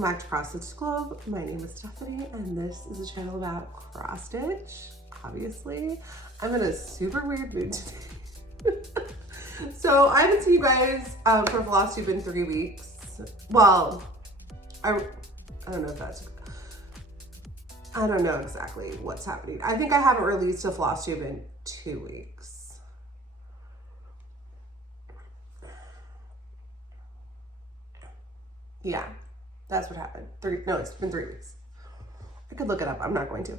welcome back to Cross Stitch Globe. My name is Stephanie and this is a channel about cross stitch. Obviously, I'm in a super weird mood today. So I haven't seen you guys for Flosstube in 3 weeks. Well, I don't know if that's, I don't know exactly what's happening. I think I haven't released a Flosstube in 2 weeks. Yeah, that's what happened. No, it's been 3 weeks. I could look it up. I'm not going to.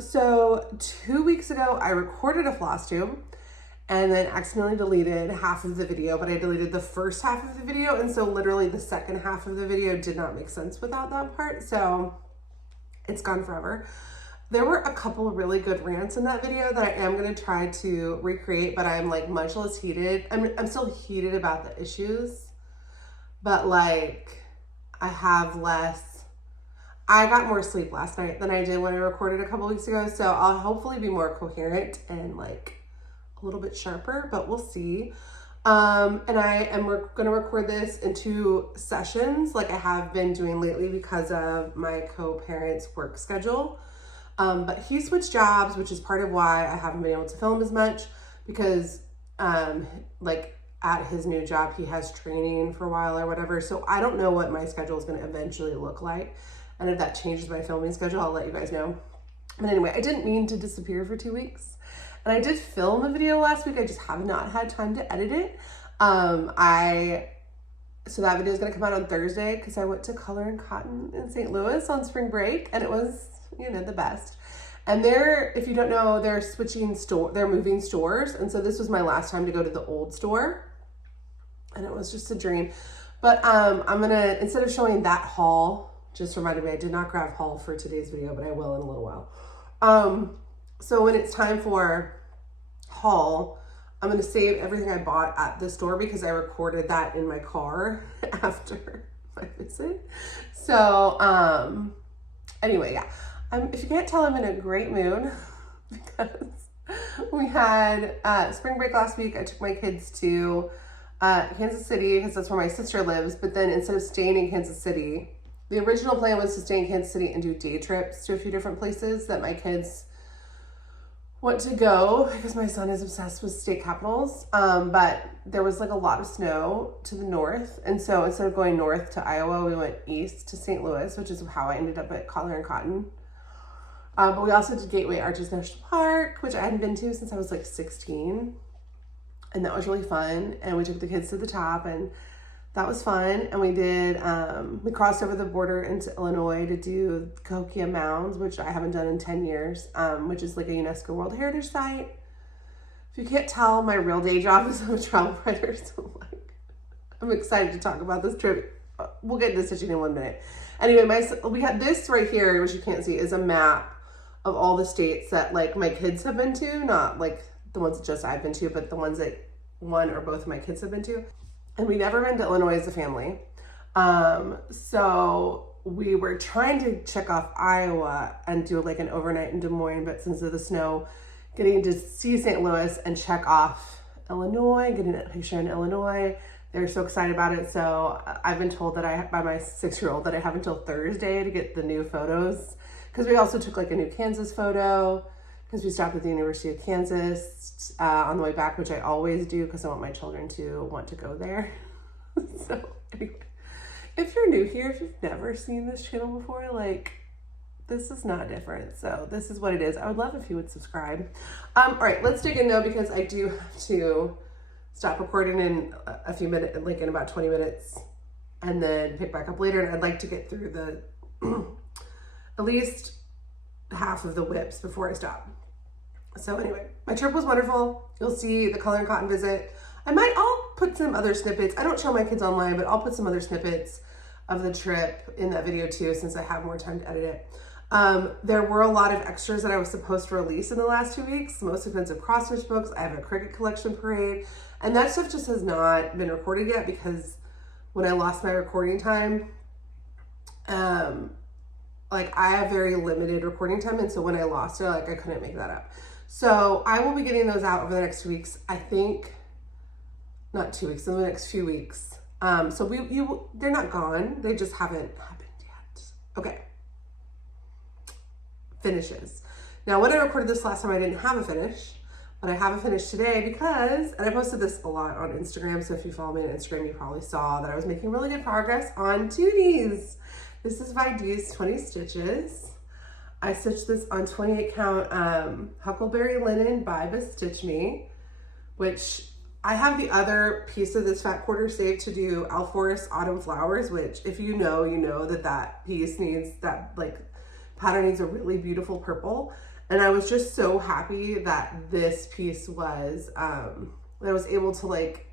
So 2 weeks ago, I recorded a Flosstube and then accidentally deleted half of the video, but I deleted the first half of the video. And so literally the second half of the video did not make sense without that part. So it's gone forever. There were a couple of really good rants in that video that I am going to try to recreate, but I'm like much less heated. I'm still heated about the issues. But like, I got more sleep last night than I did when I recorded a couple weeks ago. So I'll hopefully be more coherent and like a little bit sharper, but we'll see. And I am going to record this in 2 sessions like I have been doing lately because of my co-parent's work schedule. But he switched jobs, which is part of why I haven't been able to film as much because like, at his new job, he has training for a while or whatever. So I don't know what my schedule is going to eventually look like. And if that changes my filming schedule, I'll let you guys know. But anyway, I didn't mean to disappear for 2 weeks. And I did film a video last week. I just have not had time to edit it. So that video is going to come out on Thursday because I went to Color and Cotton in St. Louis on spring break. And it was, you know, the best. And if you don't know, they're moving stores. And so this was my last time to go to the old store. And it was just a dream. But I'm gonna, instead of showing that haul, just reminded me I did not grab haul for today's video, but I will in a little while. So when it's time for haul, I'm gonna save everything I bought at the store because I recorded that in my car after my visit. So anyway, yeah. If you can't tell, I'm in a great mood because we had spring break last week. I took my kids to Kansas City because that's where my sister lives. But then instead of staying in Kansas City, the original plan was to stay in Kansas City and do day trips to a few different places that my kids want to go because my son is obsessed with state capitals. But there was like a lot of snow to the north. And so instead of going north to Iowa, we went east to St. Louis, which is how I ended up at Collar and Cotton. But we also did Gateway Arches National Park, which I hadn't been to since I was like 16. And that was really fun. And we took the kids to the top and that was fun. And we did, we crossed over the border into Illinois to do Cahokia Mounds, which I haven't done in 10 years, which is like a UNESCO World Heritage Site. If you can't tell, my real day job is I'm a travel writer. So like, I'm excited to talk about this trip. We'll get into stitching in 1 minute. Anyway, we have this right here, which you can't see, is a map of all the states that like my kids have been to, not like the ones that just I've been to, but the ones that one or both of my kids have been to. And we've never been to Illinois as a family. So we were trying to check off Iowa and do like an overnight in Des Moines, but since of the snow, getting to see St. Louis and check off Illinois, getting a picture in Illinois. They're so excited about it. So I've been told that by my 6-year-old that I have until Thursday to get the new photos. Because we also took like a new Kansas photo because we stopped at the University of Kansas on the way back, which I always do because I want my children to want to go there. So anyway, if you're new here, if you've never seen this channel before, like this is not different. So this is what it is. I would love if you would subscribe. All right, let's dig in now because I do have to stop recording in a few minutes, like in about 20 minutes, and then pick back up later. And I'd like to get through the at least half of the whips before I stop. So anyway, my trip was wonderful. You'll see the Color and Cotton visit. I'll put some other snippets. I don't show my kids online, but I'll put some other snippets of the trip in that video too, since I have more time to edit it. There were a lot of extras that I was supposed to release in the last 2 weeks. Most expensive cross stitch books. I have a Cricut collection parade, and that stuff just has not been recorded yet because when I lost my recording time, like I have very limited recording time. And so when I lost it, like I couldn't make that up. So I will be getting those out over the next 2 weeks. I think not 2 weeks, in the next few weeks. So they're not gone. They just haven't happened Okay. Finishes. Now, when I recorded this last time, I didn't have a finish, but I have a finish today because, and I posted this a lot on Instagram, so if you follow me on Instagram, you probably saw that I was making really good progress on Twonies. This is Vidu's 20 stitches. I stitched this on 28 count Huckleberry Linen by Bestitch Me, which I have the other piece of this fat quarter saved to do Alforest Autumn Flowers, which if you know that that piece needs, that like pattern needs a really beautiful purple. And I was just so happy that this piece was, that I was able to like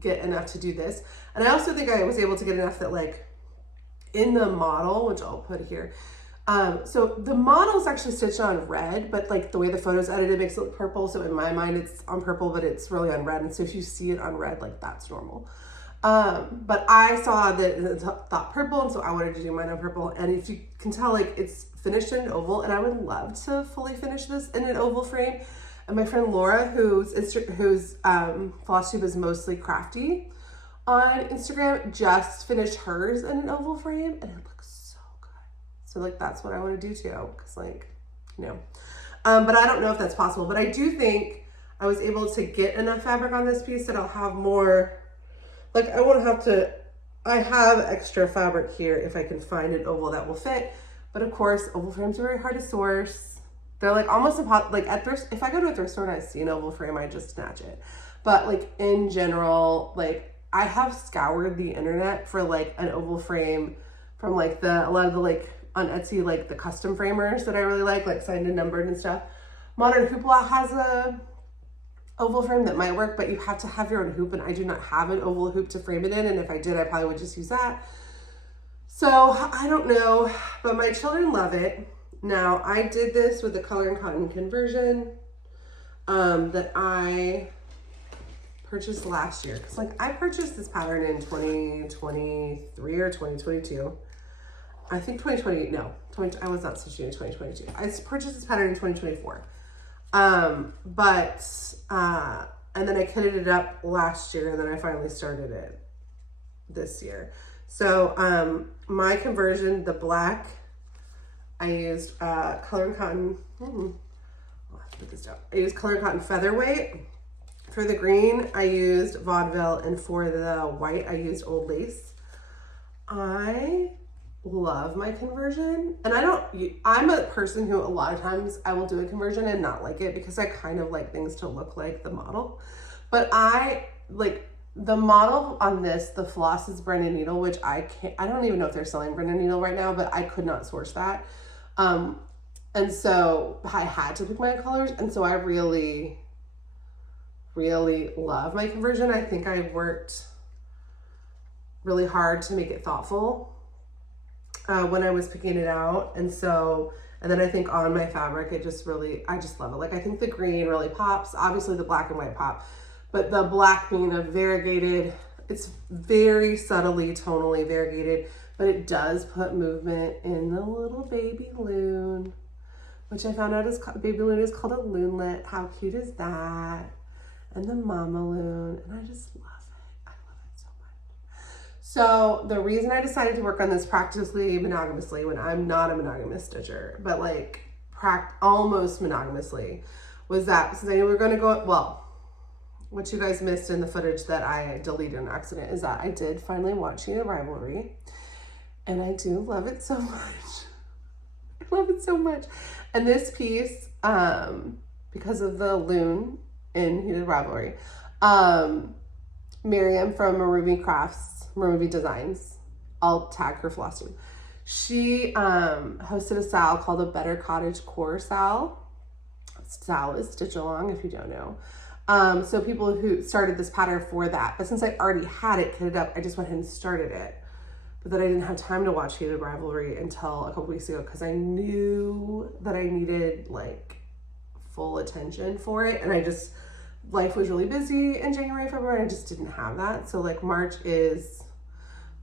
get enough to do this. And I also think I was able to get enough that like in the model, which I'll put here. So the model is actually stitched on red, but like the way the photo's edited makes it look purple. So in my mind, it's on purple, but it's really on red. And so if you see it on red, like that's normal. But I saw that it thought purple, and so I wanted to do mine on purple. And if you can tell, like it's finished in an oval, and I would love to fully finish this in an oval frame. And my friend Laura, whose Flosstube is mostly crafty on Instagram, just finished hers in an oval frame, and it looks so good. So like that's what I want to do too, because like, you know, but I don't know if that's possible. But I do think I was able to get enough fabric on this piece that I'll have more. Like I won't have to, I have extra fabric here if I can find an oval that will fit. But of course, oval frames are very hard to source. They're like almost impossible. Like at thrift, if I go to a thrift store and I see an oval frame, I just snatch it. But like in general, like I have scoured the internet for like an oval frame from like a lot of the like on Etsy, like the custom framers that I really like signed and numbered and stuff. Modern Hoopla has a oval frame that might work, but you have to have your own hoop, and I do not have an oval hoop to frame it in, and if I did, I probably would just use that. So I don't know, but my children love it. Now I did this with the color and cotton conversion that I purchased last year, because like I purchased this pattern in 2023 or 2022. I think 2020, no, I was not stitching in 2022. I purchased this pattern in 2024. And then I kitted it up last year, and then I finally started it this year. So, my conversion, the black, I used, color and cotton, I'll have to put this down. I used color and cotton featherweight. For the green, I used vaudeville, and for the white, I used old lace. I love my conversion, and I'm a person who a lot of times I will do a conversion and not like it because I kind of like things to look like the model. But I like the model on this, the floss is Brenda Needle, which I don't even know if they're selling Brenda Needle right now, but I could not source that. And so I had to pick my colors, and so I really, really love my conversion. I think I worked really hard to make it thoughtful when I was picking it out. And then I think on my fabric, I just love it. Like I think the green really pops, obviously the black and white pop, but the black being a variegated, it's very subtly tonally variegated, but it does put movement in the little baby loon, which I found out baby loon is called a loonlet. How cute is that? And the mama loon, and I just love it. I love it so much. So the reason I decided to work on this practically monogamously, when I'm not a monogamous stitcher, but like almost monogamously, was that since I knew we were going to go, well, what you guys missed in the footage that I deleted on accident is that I did finally watch Rivalry, and I do love it so much. I love it so much. And this piece, because of the loon in Rivalry, Miriam from Maruvi Designs, I'll tag her Flosstube. She hosted a sale called the Better Cottage Core Sale. Sale is stitch along if you don't know. So people who started this pattern for that, but since I already had it kitted up, I just went ahead and started it. But then I didn't have time to watch Rivalry until a couple weeks ago because I knew that I needed like full attention for it, and life was really busy in January, February, and I just didn't have that. So like March is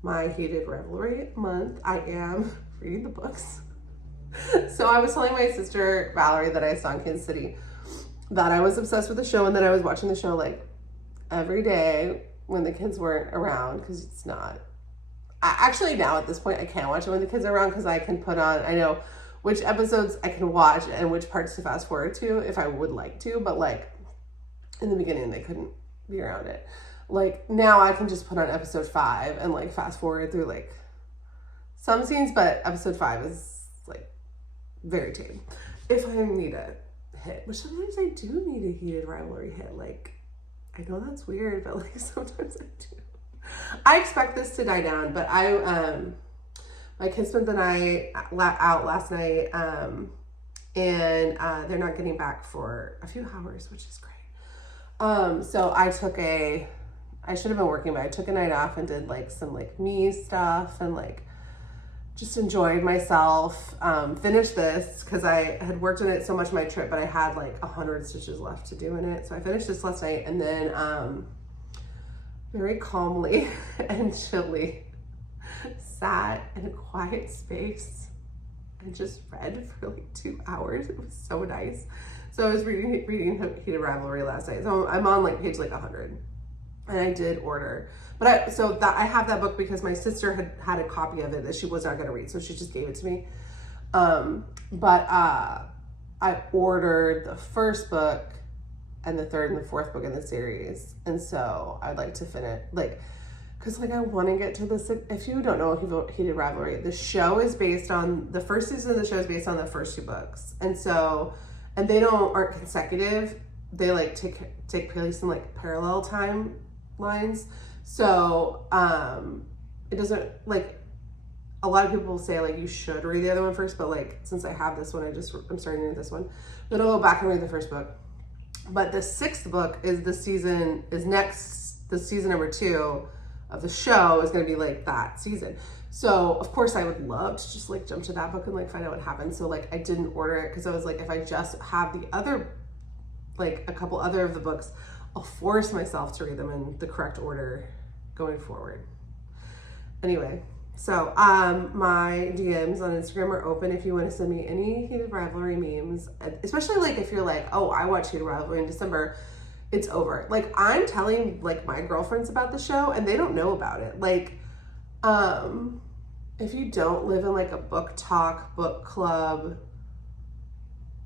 my hated Rivalry month. I am reading the books. So I was telling my sister Valerie that I saw in Kansas City that I was obsessed with the show, and that I was watching the show like every day when the kids weren't around, because Actually, now at this point, I can't watch it when the kids are around because I can put on, I know which episodes I can watch and which parts to fast forward to if I would like to, but like in the beginning, they couldn't be around it. Like now I can just put on episode 5 and like fast forward through like some scenes, but episode 5 is like very tame. If I need a hit, which sometimes I do need a heated rivalry hit. Like, I know that's weird, but like sometimes I do. I expect this to die down, but my kids spent the night out last night, and they're not getting back for a few hours, which is great. So I should have been working, but I took a night off and did like some like me stuff and like just enjoyed myself. Finished this because I had worked on it so much my trip, but I had like 100 stitches left to do in it. So I finished this last night and then very calmly and chilly sat in a quiet space and just read for like 2 hours. It was so nice. So I was reading Heated Rivalry last night. So I'm on like page like 100, and I did order. But I have that book because my sister had a copy of it that she was not going to read, so she just gave it to me. But I ordered the first book and the third and the fourth book in the series, and so I'd like to finish because like I want to get to this. If you don't know Heated Rivalry, the show is based on the first season of the show is based on the first 2 books, and they aren't consecutive. They like take place in like parallel timelines. So it doesn't like a lot of people say like you should read the other one first, but like since I have this one, I'm starting to read this one. Then I'll go back and read the first book. But the 6th book is the season number 2 of the show is going to be like that season. So of course I would love to just like jump to that book and like find out what happens. So like I didn't order it because I was like, if I just have the other, like a couple other of the books, I'll force myself to read them in the correct order going forward. Anyway, so my DMs on Instagram are open if you want to send me any Heated Rivalry memes, especially like if you're like, oh, I watched Heated Rivalry in December, it's over. Like I'm telling like my girlfriends about the show and they don't know about it. Like, if you don't live in like a book talk, book club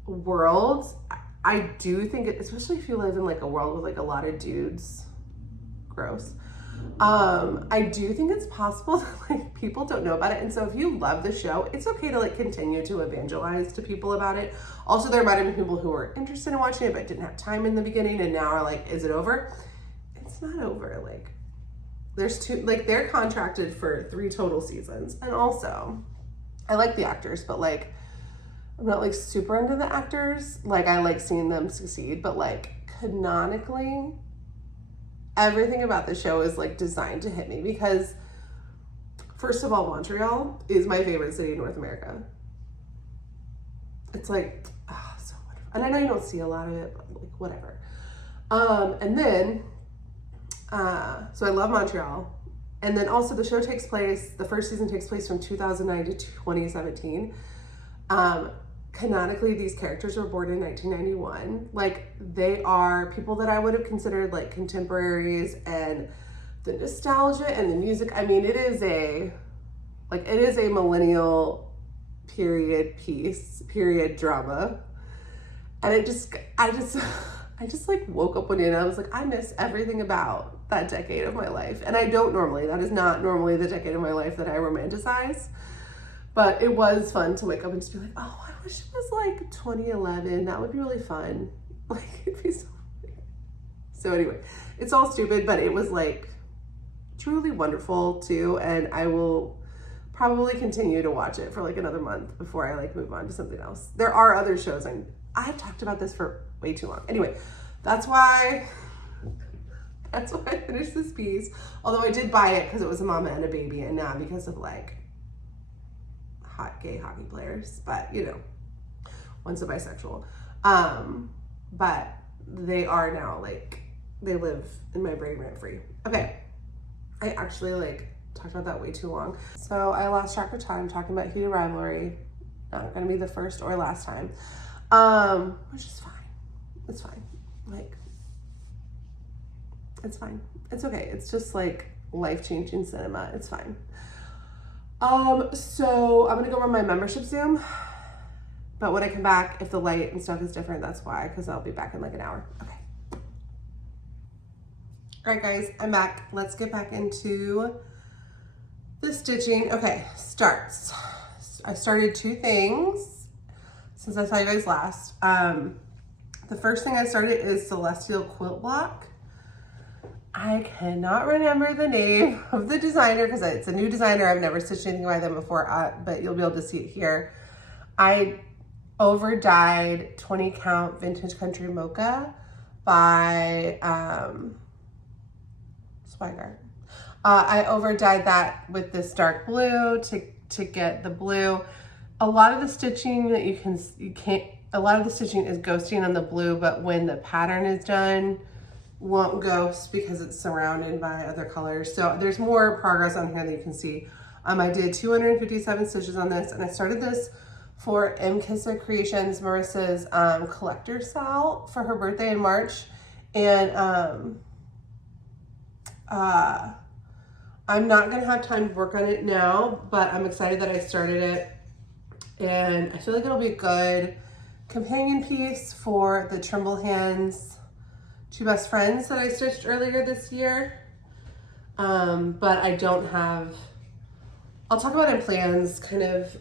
world, I do think especially if you live in like a world with like a lot of dudes, gross. I do think it's possible that like people don't know about it. And so if you love the show, it's okay to like continue to evangelize to people about it. Also, there might have been people who were interested in watching it, but didn't have time in the beginning and now are like, is it over? It's not over. Like there's 2, like they're contracted for 3 total seasons. And also I like the actors, but like, I'm not like super into the actors. Like I like seeing them succeed, but like canonically, everything about the show is like designed to hit me because first of all, Montreal is my favorite city in North America. It's like, oh, so wonderful. And I know you don't see a lot of it, but like whatever. And then, so I love Montreal. And then also the show the first season takes place from 2009 to 2017. Canonically, these characters were born in 1991. Like they are people that I would have considered like contemporaries, and the nostalgia and the music. I mean, it is a millennial period piece, period drama. And I just like woke up one day and I was like, I miss everything about that decade of my life. And I don't normally, that is not normally the decade of my life that I romanticize. But it was fun to wake up and just be like, oh, I wish it was like 2011. That would be really fun. Like, it'd be so funny. So anyway, it's all stupid, but it was like truly wonderful too. And I will probably continue to watch it for like another month before I like move on to something else. There are other shows, and I've talked about this for way too long. Anyway, that's why I finished this piece. Although I did buy it because it was a mama and a baby, and not because of like hot gay hockey players, but you know, one's a bisexual. But they are now like, they live in my brain rent free. Okay, I actually like talked about that way too long. So I lost track of time talking about Heated Rivalry. Not gonna be the first or last time, which is fine. It's fine. Like, it's fine. It's okay. It's just like life-changing cinema. It's fine. So I'm gonna go on my membership Zoom, but when I come back, if the light and stuff is different, that's why, because I'll be back in like an hour. Okay. All right, guys, I'm back. Let's get back into the stitching. Okay, starts. I started 2 things since I saw you guys last. The first thing I started is Celestial Quilt Block. I cannot remember the name of the designer because it's a new designer. I've never stitched anything by them before, but you'll be able to see it here. I over dyed 20 count Vintage Country Mocha by Swigart. I over dyed that with this dark blue to get the blue. A lot of the stitching that a lot of the stitching is ghosting on the blue, but when the pattern is done, won't ghost because it's surrounded by other colors. So there's more progress on here that you can see. I did 257 stitches on this, and I started this for Kissa Creations, Marissa's collector style for her birthday in March. And I'm not gonna have time to work on it now, but I'm excited that I started it. And I feel like it'll be a good companion piece for the Trimble Hands 2 Best Friends that I stitched earlier this year. But I don't have, I'll talk about in plans kind of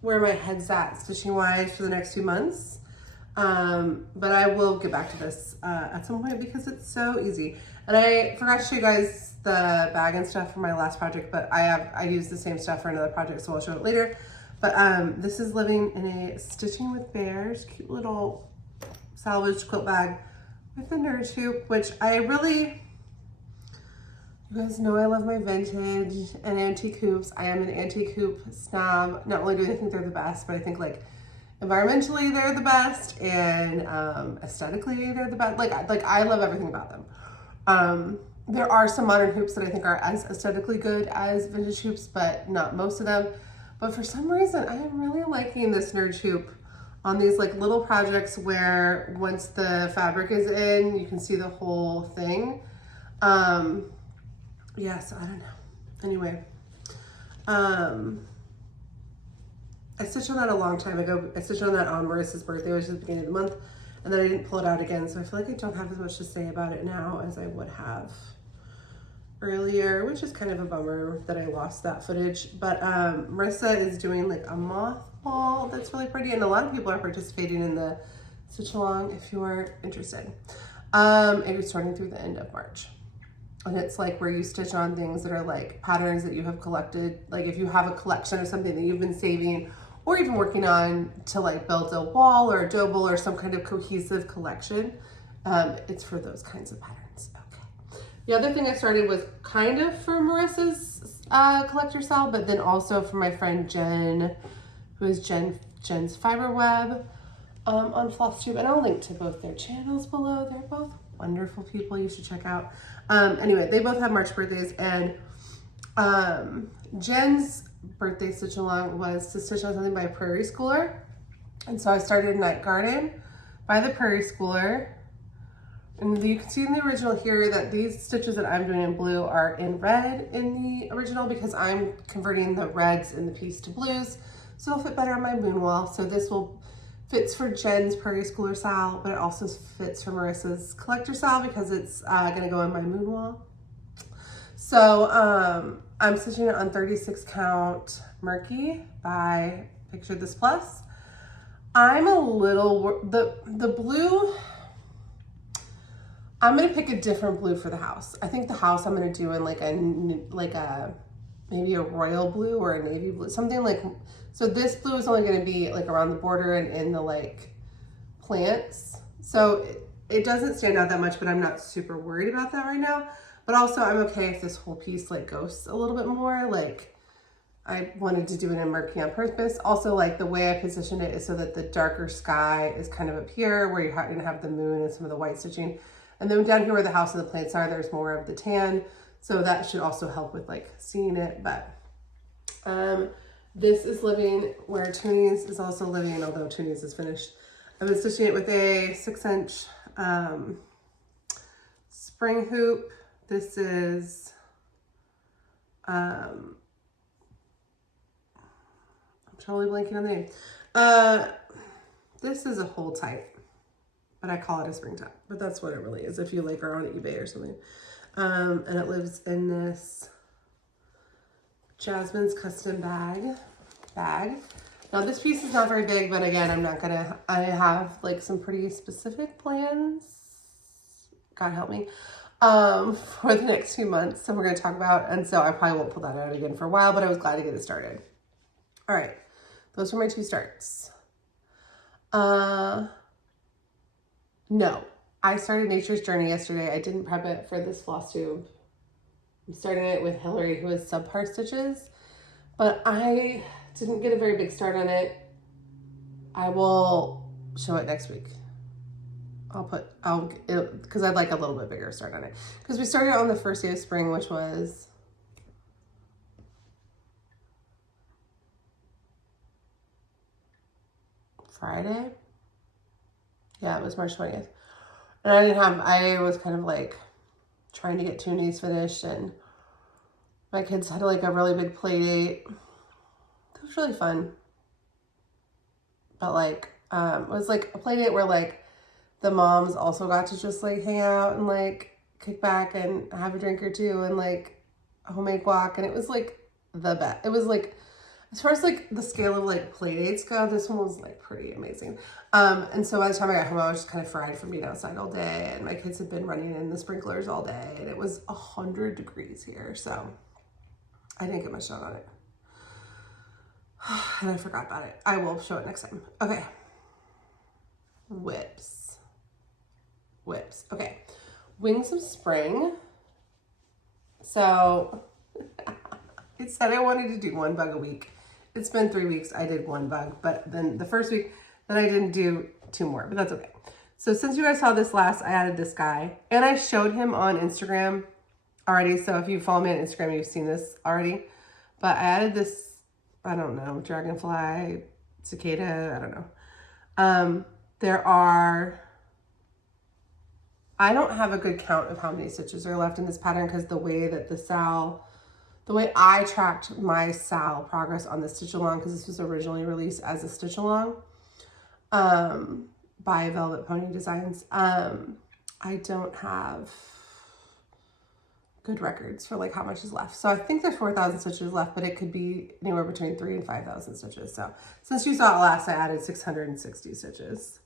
where my head's at stitching wise for the next few months. But I will get back to this at some point because it's so easy. And I forgot to show you guys the bag and stuff for my last project, but I used the same stuff for another project, so I'll show it later. But this is living in a Stitching with Bears, cute little salvaged quilt bag with a nerd hoop, which you guys know I love my vintage and antique hoops. I am an antique hoop snob. Not only do I think they're the best, but I think like environmentally they're the best, and aesthetically they're the best. Like I love everything about them. There are some modern hoops that I think are as aesthetically good as vintage hoops, but not most of them. But for some reason, I am really liking this nerd hoop on these like little projects where once the fabric is in, you can see the whole thing. Yeah, so I don't know. Anyway, I stitched on that a long time ago. I stitched on that on Marissa's birthday, which is the beginning of the month, and then I didn't pull it out again. So I feel like I don't have as much to say about it now as I would have earlier, which is kind of a bummer that I lost that footage. But Marissa is doing like a moth ball that's really pretty, and a lot of people are participating in the stitch along if you are interested. It is starting through the end of March. And it's like where you stitch on things that are like patterns that you have collected. Like if you have a collection of something that you've been saving or even working on to like build a wall or a double or some kind of cohesive collection, it's for those kinds of patterns. Okay. The other thing I started was kind of for Marissa's collector style, but then also for my friend Jen, who is Jen's Fiber Web on Flosstube. And I'll link to both their channels below. They're both wonderful people you should check out. Anyway, they both have March birthdays, and Jen's birthday stitch along was to stitch on something by a Prairie Schooler. And so I started Night Garden by the Prairie Schooler. And you can see in the original here that these stitches that I'm doing in blue are in red in the original because I'm converting the reds in the piece to blues. So it'll fit better on my moon wall. So this fits for Jen's Prairie Schooler style, but it also fits for Marissa's collector style because it's gonna go on my moon wall. So I'm stitching it on 36 count Murky by Picture This Plus. I'm a little, the blue, I'm gonna pick a different blue for the house. I think the house I'm gonna do in like a maybe a royal blue or a navy blue, something like, so this blue is only gonna be like around the border and in the like plants. So it doesn't stand out that much, but I'm not super worried about that right now. But also I'm okay if this whole piece like ghosts a little bit more. Like I wanted to do it in Murky on purpose. Also like the way I position it is so that the darker sky is kind of up here where you're gonna have the moon and some of the white stitching. And then down here where the house and the plants are, there's more of the tan. So that should also help with like seeing it. But this is living where Twonies is also living, although Twonies is finished. I've been stitching it with a 6-inch spring hoop. This is totally blanking on the name. This is a hole type, but I call it a spring top, but that's what it really is if you like are on eBay or something. And it lives in this Jasmine's custom bag. Now this piece is not very big, but again, I have like some pretty specific plans, God help me, for the next few months. So we're going to talk about, and so I probably won't pull that out again for a while, but I was glad to get it started. All right. Those were my 2 starts. No, I started Nature's Journey yesterday. I didn't prep it for this floss tube. I'm starting it with Hillary, who has subpar stitches, but I didn't get a very big start on it. I will show it next week. Because I'd like a little bit bigger start on it. Because we started on the first day of spring, which was Friday. Yeah, it was March 20th. And I was kind of like trying to get Twonies finished, and my kids had like a really big play date. It was really fun. But like, it was like a play date where like the moms also got to just like hang out and like kick back and have a drink or two and like a homemade guac. And it was like the best. It was like, as far as like the scale of like play dates go, this one was like pretty amazing. And so by the time I got home, I was just kind of fried from being outside all day, and my kids had been running in the sprinklers all day, and it was 100 degrees here. So I didn't get much done on it. And I forgot about it. I will show it next time. Okay. Whips. Okay. Wings of Spring. So it said I wanted to do 1 bug a week. It's been 3 weeks. I did 1 bug, but then the first week, then I didn't do 2 more, but that's okay. So since you guys saw this last, I added this guy, and I showed him on Instagram already. So if you follow me on Instagram, you've seen this already, but I added this, I don't know, dragonfly, cicada, I don't know. I don't have a good count of how many stitches are left in this pattern, because the way that the way I tracked my SAL progress on the stitch along, because this was originally released as a stitch along by Velvet Pony Designs, I don't have good records for like how much is left. So I think there's 4,000 stitches left, but it could be anywhere between 3,000 and 5,000 stitches. So since you saw it last, I added 660 stitches.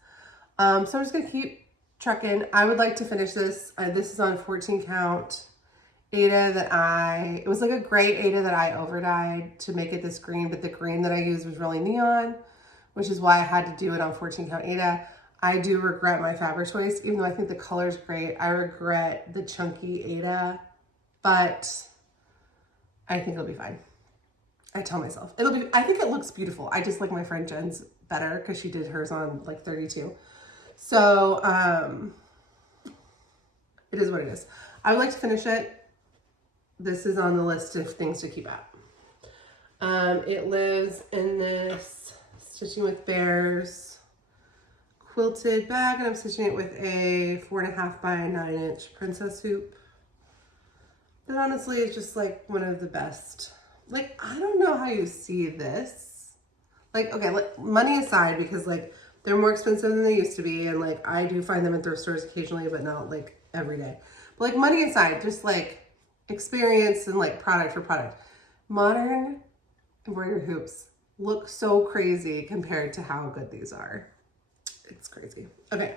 So I'm just gonna keep trucking. I would like to finish this. This is on 14 count Aida it was like a gray Aida that I overdyed to make it this green, but the green that I used was really neon, which is why I had to do it on 14 count Aida. I do regret my fabric choice, even though I think the color is great. I regret the chunky Aida, but I think it'll be fine. I tell myself I think it looks beautiful. I just like my friend Jen's better because she did hers on like 32. So it is what it is. I would like to finish it. This is on the list of things to keep out. It lives in this Stitching with Bears quilted bag, and I'm stitching it with a 4.5 by 9-inch princess hoop. But honestly, it's just like one of the best. Like, I don't know how you see this. Like, okay, like, money aside, because like they're more expensive than they used to be, and like I do find them in thrift stores occasionally, but not like every day. But like money aside, just like experience and like product for product. Modern embroidery hoops look so crazy compared to how good these are. It's crazy. Okay.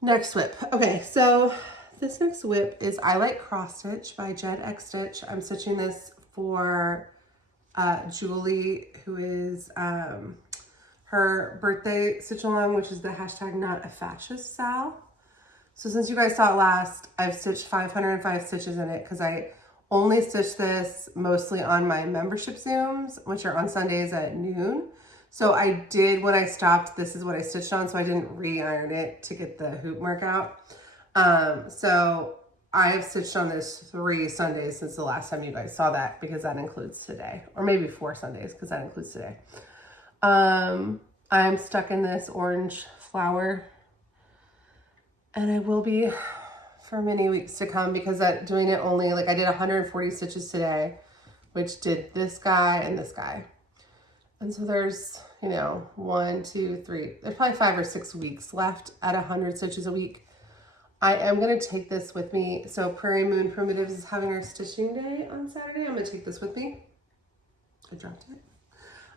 Next whip. Okay, so this next whip is I Like Cross Stitch by JedXStitch. I'm stitching this for Julie, who is her birthday stitch along, which is the hashtag Not a Fascist Sal. So since you guys saw it last, I've stitched 505 stitches in it because I only stitch this mostly on my membership Zooms, which are on Sundays at noon. So I did, when I stopped, this is what I stitched on, so I didn't re-iron it to get the hoop mark out. So I have stitched on this 3 Sundays since the last time you guys saw that, because that includes today, or maybe 4 Sundays because that includes today. I'm stuck in this orange flower, and I will be for many weeks to come because doing it only, like I did 140 stitches today, which did this guy and this guy. And so there's, you know, 1, 2, 3, there's probably 5 or 6 weeks left at 100 stitches a week. I am going to take this with me. So Prairie Moon Primitives is having our stitching day on Saturday. I'm going to take this with me. I dropped it.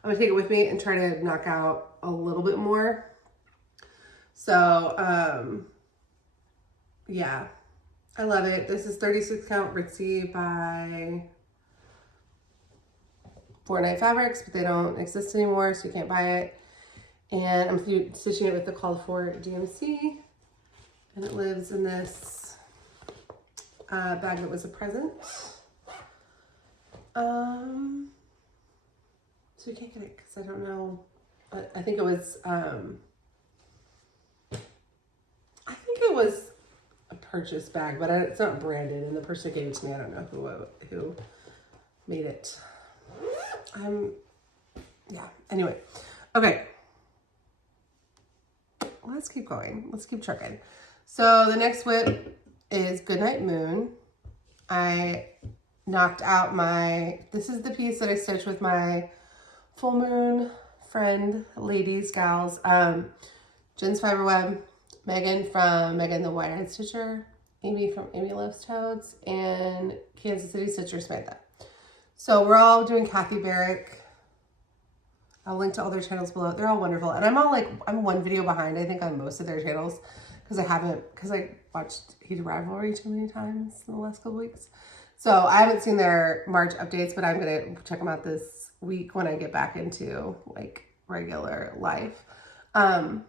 I'm going to take it with me and try to knock out a little bit more. So, yeah, I love it. This is 36 count Ritzy by 4 Night Fabrics, but they don't exist anymore, so you can't buy it. And I'm stitching it with the called for DMC, and it lives in this bag that was a present. So you can't get it because I don't know. I think it was a purchase bag, but it's not branded, and the person who gave it to me, I don't know who made it. Yeah, anyway, okay. Let's keep going. Let's keep trucking. So the next whip is Goodnight Moon. I knocked out this is the piece that I stitched with my full moon friend, ladies, gals, Jen's Fiberweb, Megan from Megan the Wired Stitcher, Amy from Amy Loves Toads, and Kansas City Stitcher Samantha. So we're all doing Kathy Barrick. I'll link to all their channels below. They're all wonderful. And I'm one video behind, I think, on most of their channels because I watched Rivalry too many times in the last couple weeks. So I haven't seen their March updates, but I'm going to check them out this week when I get back into like regular life. I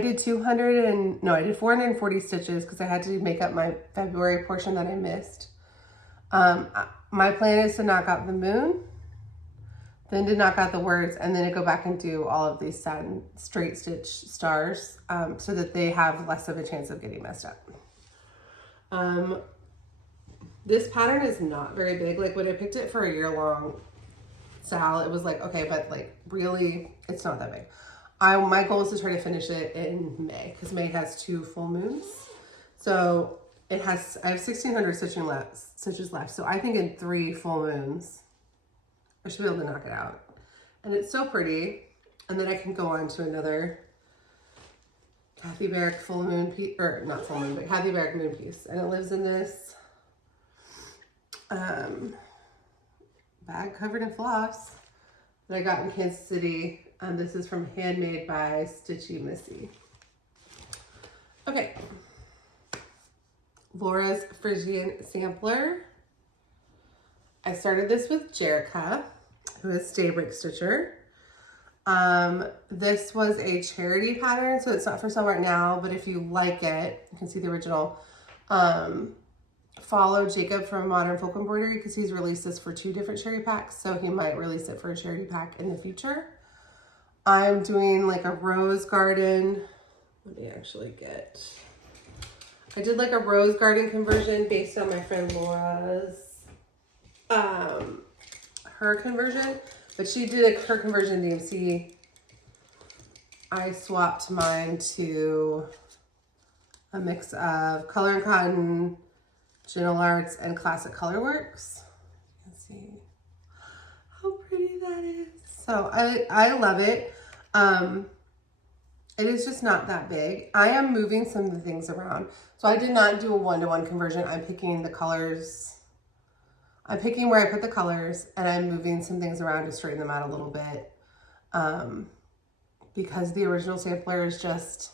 did 440 stitches because I had to make up my February portion that I missed. My plan is to knock out the moon, then to knock out the words, and then to go back and do all of these satin straight stitch stars so that they have less of a chance of getting messed up. This pattern is not very big. Like when I picked it for a year-long sal, it was like, okay, but like really, it's not that big. My goal is to try to finish it in May because May has 2 full moons. So I have 1,600 stitches left. So I think in 3 full moons, I should be able to knock it out. And it's so pretty. And then I can go on to another Kathy Barrick full moon piece, or not full moon, but Kathy Barrick moon piece. And it lives in this bag covered in floss that I got in Kansas City. This is from Handmade by Stitchy Missy. Okay. Laura's Frisian sampler. I started this with Jerica, who is Staybrick Stitcher. This was a charity pattern, so it's not for sale right now, but if you like it, you can see the original. Follow Jacob from Modern Folk Embroidery because he's released this for 2 different charity packs, so he might release it for a charity pack in the future. I'm doing like a rose garden. Let me actually I did like a rose garden conversion based on my friend Laura's, her conversion, but she did her conversion DMC. I swapped mine to a mix of Color and Cotton, Gentle Arts, and Classic Colorworks. You can see how pretty that is. So I love it. It is just not that big. I am moving some of the things around. So I did not do a 1-to-1 conversion. I'm picking the colors. I'm picking where I put the colors, and I'm moving some things around to straighten them out a little bit. Because the original sampler is just,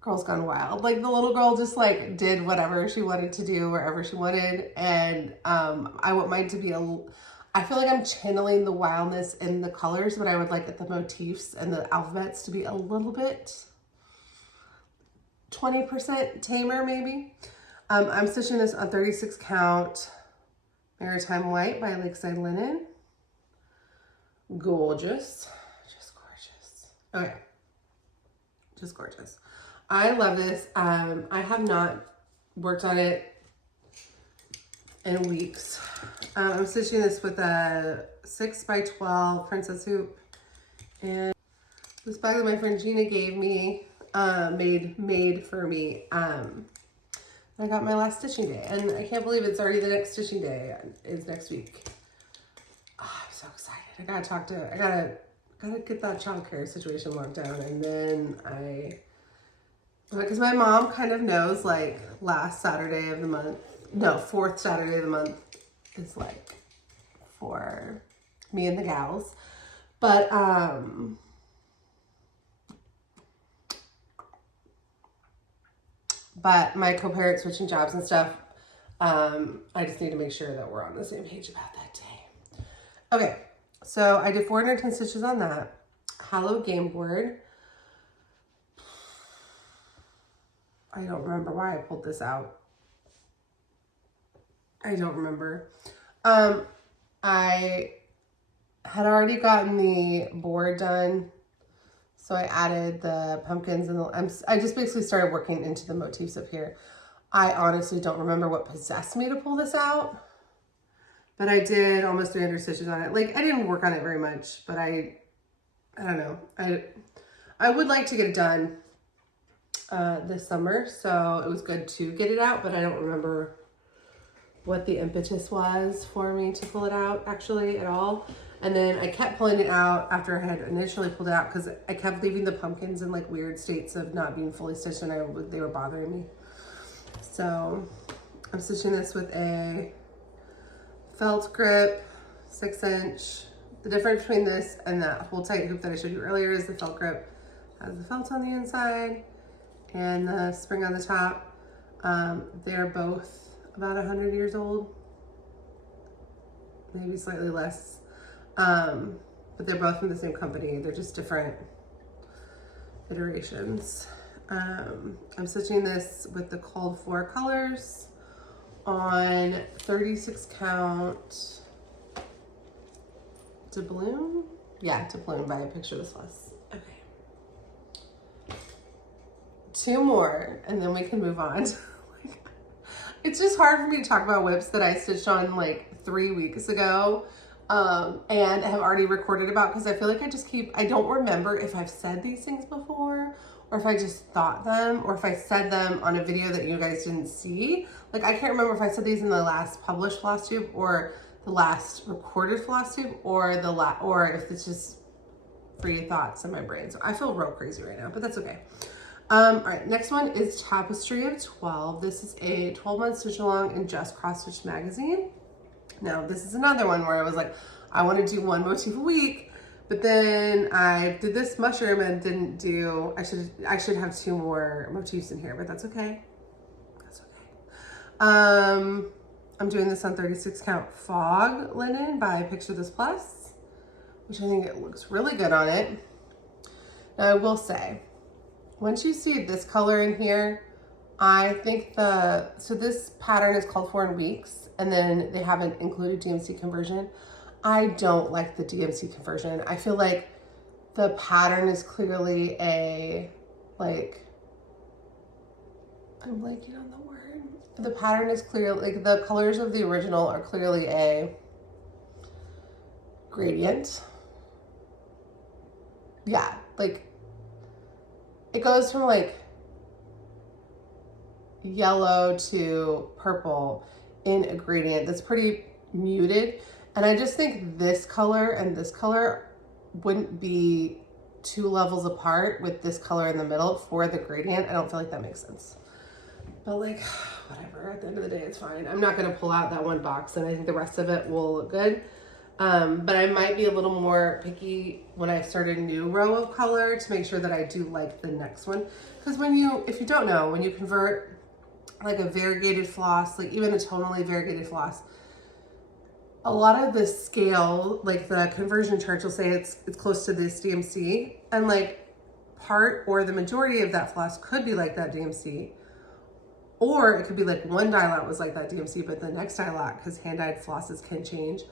girl's gone wild. Like the little girl just like did whatever she wanted to do wherever she wanted. And I want mine to be I feel like I'm channeling the wildness in the colors, but I would like the motifs and the alphabets to be a little bit 20% tamer maybe. I'm stitching this on 36 count Maritime White by Lakeside Linen. Gorgeous. Just gorgeous. Okay. Just gorgeous. I love this. I have not worked on it in weeks. I'm stitching this with a 6x12 princess hoop, and This bag that my friend Gina gave me, made for me. I got my last stitching day, and I can't believe it's already the next stitching day is next week. Oh, I'm so excited. I gotta get that childcare situation locked down, and then because my mom kind of knows like last Saturday of the month, no, fourth Saturday of the month is like for me and the gals. But my co-parent switching jobs and stuff, I just need to make sure that we're on the same page about that day. Okay, so I did 410 stitches on that. Hallow game board. I don't remember why I pulled this out. I don't remember. I had already gotten the board done, so I added the pumpkins and I just basically started working into the motifs up here. I honestly don't remember what possessed me to pull this out, but I did almost 300 stitches on it. Like, I didn't work on it very much, but I don't know. I would like to get it done this summer, so it was good to get it out, but I don't remember what the impetus was for me to pull it out actually at all. And then I kept pulling it out after I had initially pulled it out because I kept leaving the pumpkins in like weird states of not being fully stitched, and they were bothering me. So I'm stitching this with a felt grip 6-inch. The difference between this and that hold tight hoop that I showed you earlier is the felt grip has the felt on the inside and the spring on the top. They're both about 100 years old, maybe slightly less. But they're both from the same company. They're just different iterations. I'm stitching this with the called for colors on 36 count doubloon. Yeah, doubloon by Picture This Floss. Okay. 2 more and then we can move on. It's just hard for me to talk about whips that I stitched on like 3 weeks ago. And have already recorded about, because I feel like I don't remember if I've said these things before or if I just thought them or if I said them on a video that you guys didn't see. Like, I can't remember if I said these in the last published Flosstube or the last recorded Flosstube or if it's just free thoughts in my brain. So I feel real crazy right now, but that's okay. All right, next one is Tapestry of 12. This is a 12-month stitch along in Just Cross Stitch magazine. Now, this is another one where I was like, I want to do 1 motif a week, but then I did this mushroom and didn't do, I should have 2 more motifs in here, but that's okay. That's okay. I'm doing this on 36 count fog linen by Picture This Plus, which I think it looks really good on it. Now, I will say, once you see this color in here, I think so this pattern is called 4 in weeks, and then they haven't included DMC conversion. I don't like the DMC conversion. I feel like the pattern is clearly I'm blanking on the word. The pattern is clear, like the colors of the original are clearly a gradient. Yeah, like it goes from like yellow to purple in a gradient that's pretty muted, and I just think this color and this color wouldn't be 2 levels apart with this color in the middle for the gradient. I don't feel like that makes sense, but like whatever, at the end of the day it's fine. I'm not going to pull out that 1 box, and I think the rest of it will look good. But I might be a little more picky when I start a new row of color to make sure that I do like the next one, because if you don't know, when you convert like a variegated floss, like even a tonally variegated floss, a lot of the scale, like the conversion charts will say it's close to this DMC, and like part or the majority of that floss could be like that DMC, or it could be like one dye lot was like that DMC, but the next dye lot, because hand-dyed flosses can change,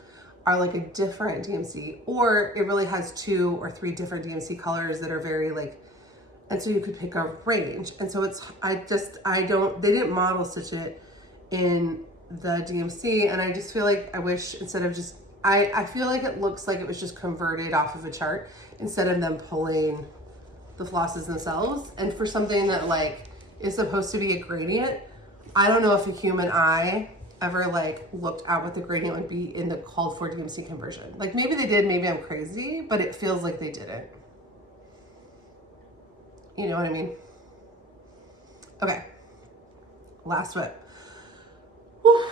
are like a different DMC, or it really has 2 or 3 different DMC colors that are very like, and so you could pick a range. And so they didn't model stitch it in the DMC, and I just feel like I wish instead of just, I feel like it looks like it was just converted off of a chart instead of them pulling the flosses themselves. And for something that like is supposed to be a gradient, I don't know if a human eye ever like looked at what the gradient would be in the called for DMC conversion. Like maybe they did, maybe I'm crazy, but it feels like they didn't. You know what I mean? Okay, last whip. Whew.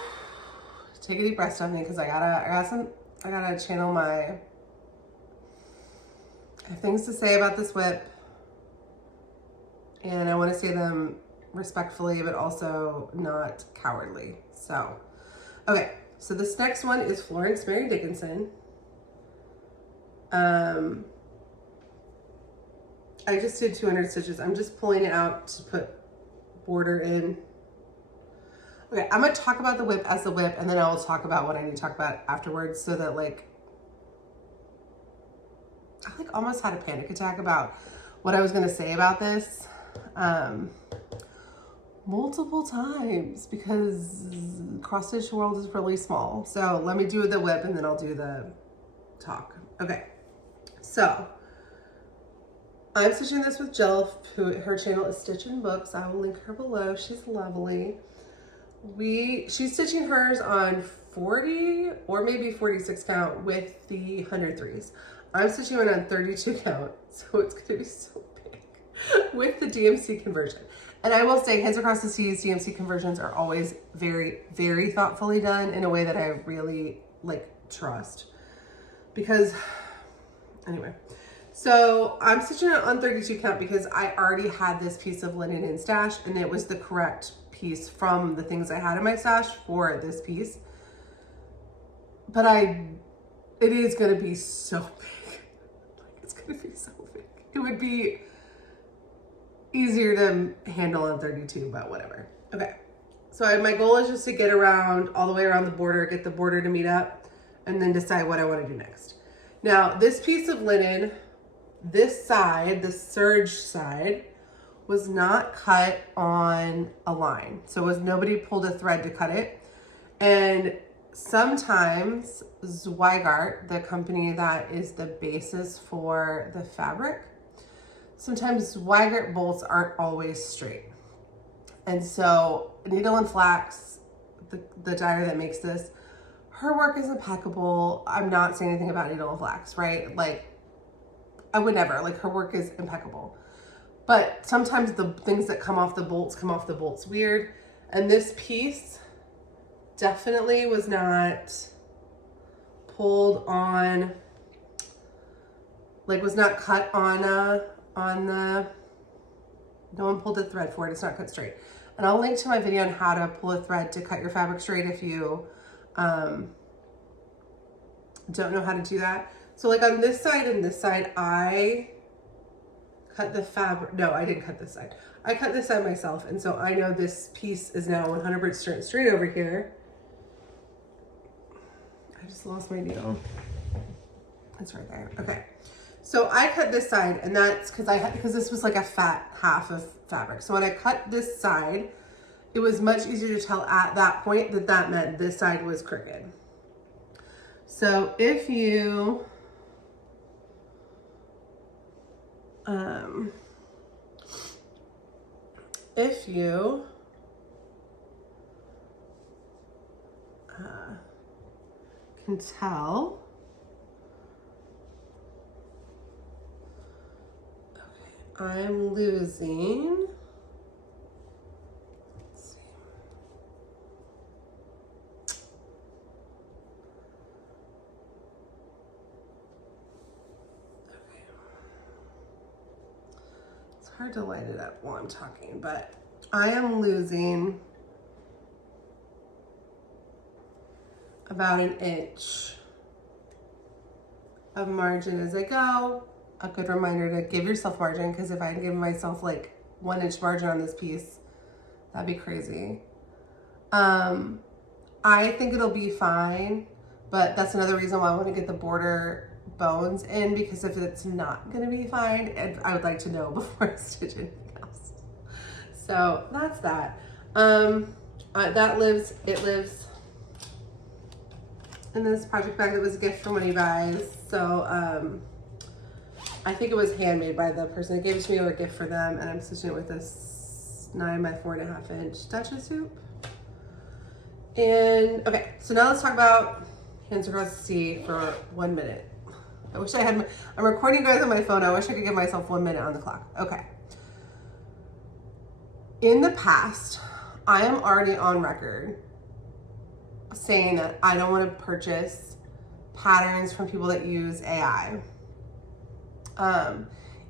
Take a deep breath, Stephanie, because I gotta channel my, I have things to say about this whip, and I want to say them respectfully, but also not cowardly. So, okay, so this next one is Florence Mary Dickinson. I just did 200 stitches. I'm just pulling it out to put border in. Okay, I'm gonna talk about the whip as the whip, and then I will talk about what I need to talk about afterwards, so that like, I like almost had a panic attack about what I was gonna say about this multiple times, because cross stitch world is really small. So let me do the whip and then I'll do the talk. Okay, so I'm stitching this with Jill, who her channel is Stitch and Books. I will link her below. She's lovely. She's stitching hers on 40 or maybe 46 count with the 103s. I'm stitching mine on 32 count, so it's gonna be so big with the DMC conversion. And I will say, hands across the seas, DMC conversions are always very, very thoughtfully done in a way that I really like trust. Because, anyway, so I'm stitching it on 32 count because I already had this piece of linen in stash, and it was the correct piece from the things I had in my stash for this piece. But it is gonna be so big. Like, it's gonna be so big. It would be easier to handle on 32, but whatever. Okay, so my goal is just to get around, all the way around the border, get the border to meet up, and then decide what I want to do next. Now, this piece of linen, this side, the serge side, was not cut on a line. So nobody pulled a thread to cut it. And sometimes Zweigart, the company that is the basis for the fabric, sometimes Zweigart bolts aren't always straight. And so Needle and Flax, the dyer that makes this, her work is impeccable. I'm not saying anything about Needle and Flax, right? Like, I would never, like, her work is impeccable. But sometimes the things that come off the bolts weird. And this piece definitely was not pulled on, like, was not cut on the, no one pulled a thread for it. It's not cut straight. And I'll link to my video on how to pull a thread to cut your fabric straight if you don't know how to do that. So like on this side and this side, I cut the fabric. No, I didn't cut this side. I cut this side myself. And so I know this piece is now 100% straight over here. I just lost my needle. It's right there. Okay. So I cut this side, and that's because this was like a fat half of fabric. So when I cut this side, it was much easier to tell at that point that meant this side was crooked. So if you can tell, I'm losing, let's see. Okay. It's hard to light it up while I'm talking, but I am losing about 1 inch of margin as I go. A good reminder to give yourself margin, because if I had given myself like 1 inch margin on this piece, that'd be crazy. I think it'll be fine, but that's another reason why I want to get the border bones in, because if it's not going to be fine, I would like to know before I stitch anything else. So that's that. That lives, it lives in this project bag that was a gift from one of you guys. So, I think it was handmade by the person that gave it to me, or a gift for them, and I'm stitching it with this 9 by 4.5 inch Duchess hoop. And okay, so now let's talk about Hands Across the Sea for 1 minute. I wish I had, I'm recording you guys on my phone. I wish I could give myself 1 minute on the clock. Okay. In the past, I am already on record saying that I don't want to purchase patterns from people that use AI.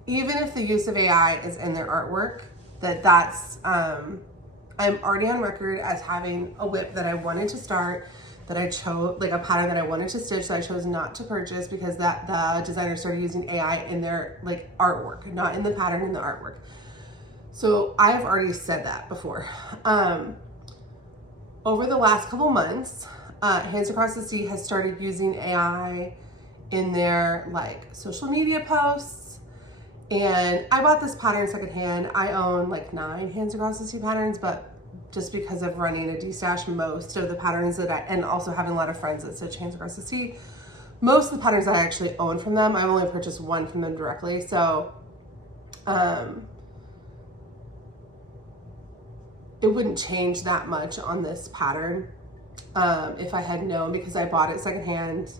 Even if the use of AI is in their artwork, that's, I'm already on record as having a whip that I wanted to start, that I chose, like a pattern that I wanted to stitch that I chose not to purchase because that the designer started using AI in their like artwork, not in the pattern, in the artwork. So I've already said that before. Over the last couple months, Hands Across the Sea has started using AI in their like social media posts. And I bought this pattern secondhand. I own like 9 Hands Across the Sea patterns, but just because of running a destash, most of the patterns that and also having a lot of friends that stitch Hands Across the Sea, most of the patterns that I actually own from them, I've only purchased one from them directly. So, it wouldn't change that much on this pattern if I had known, because I bought it secondhand.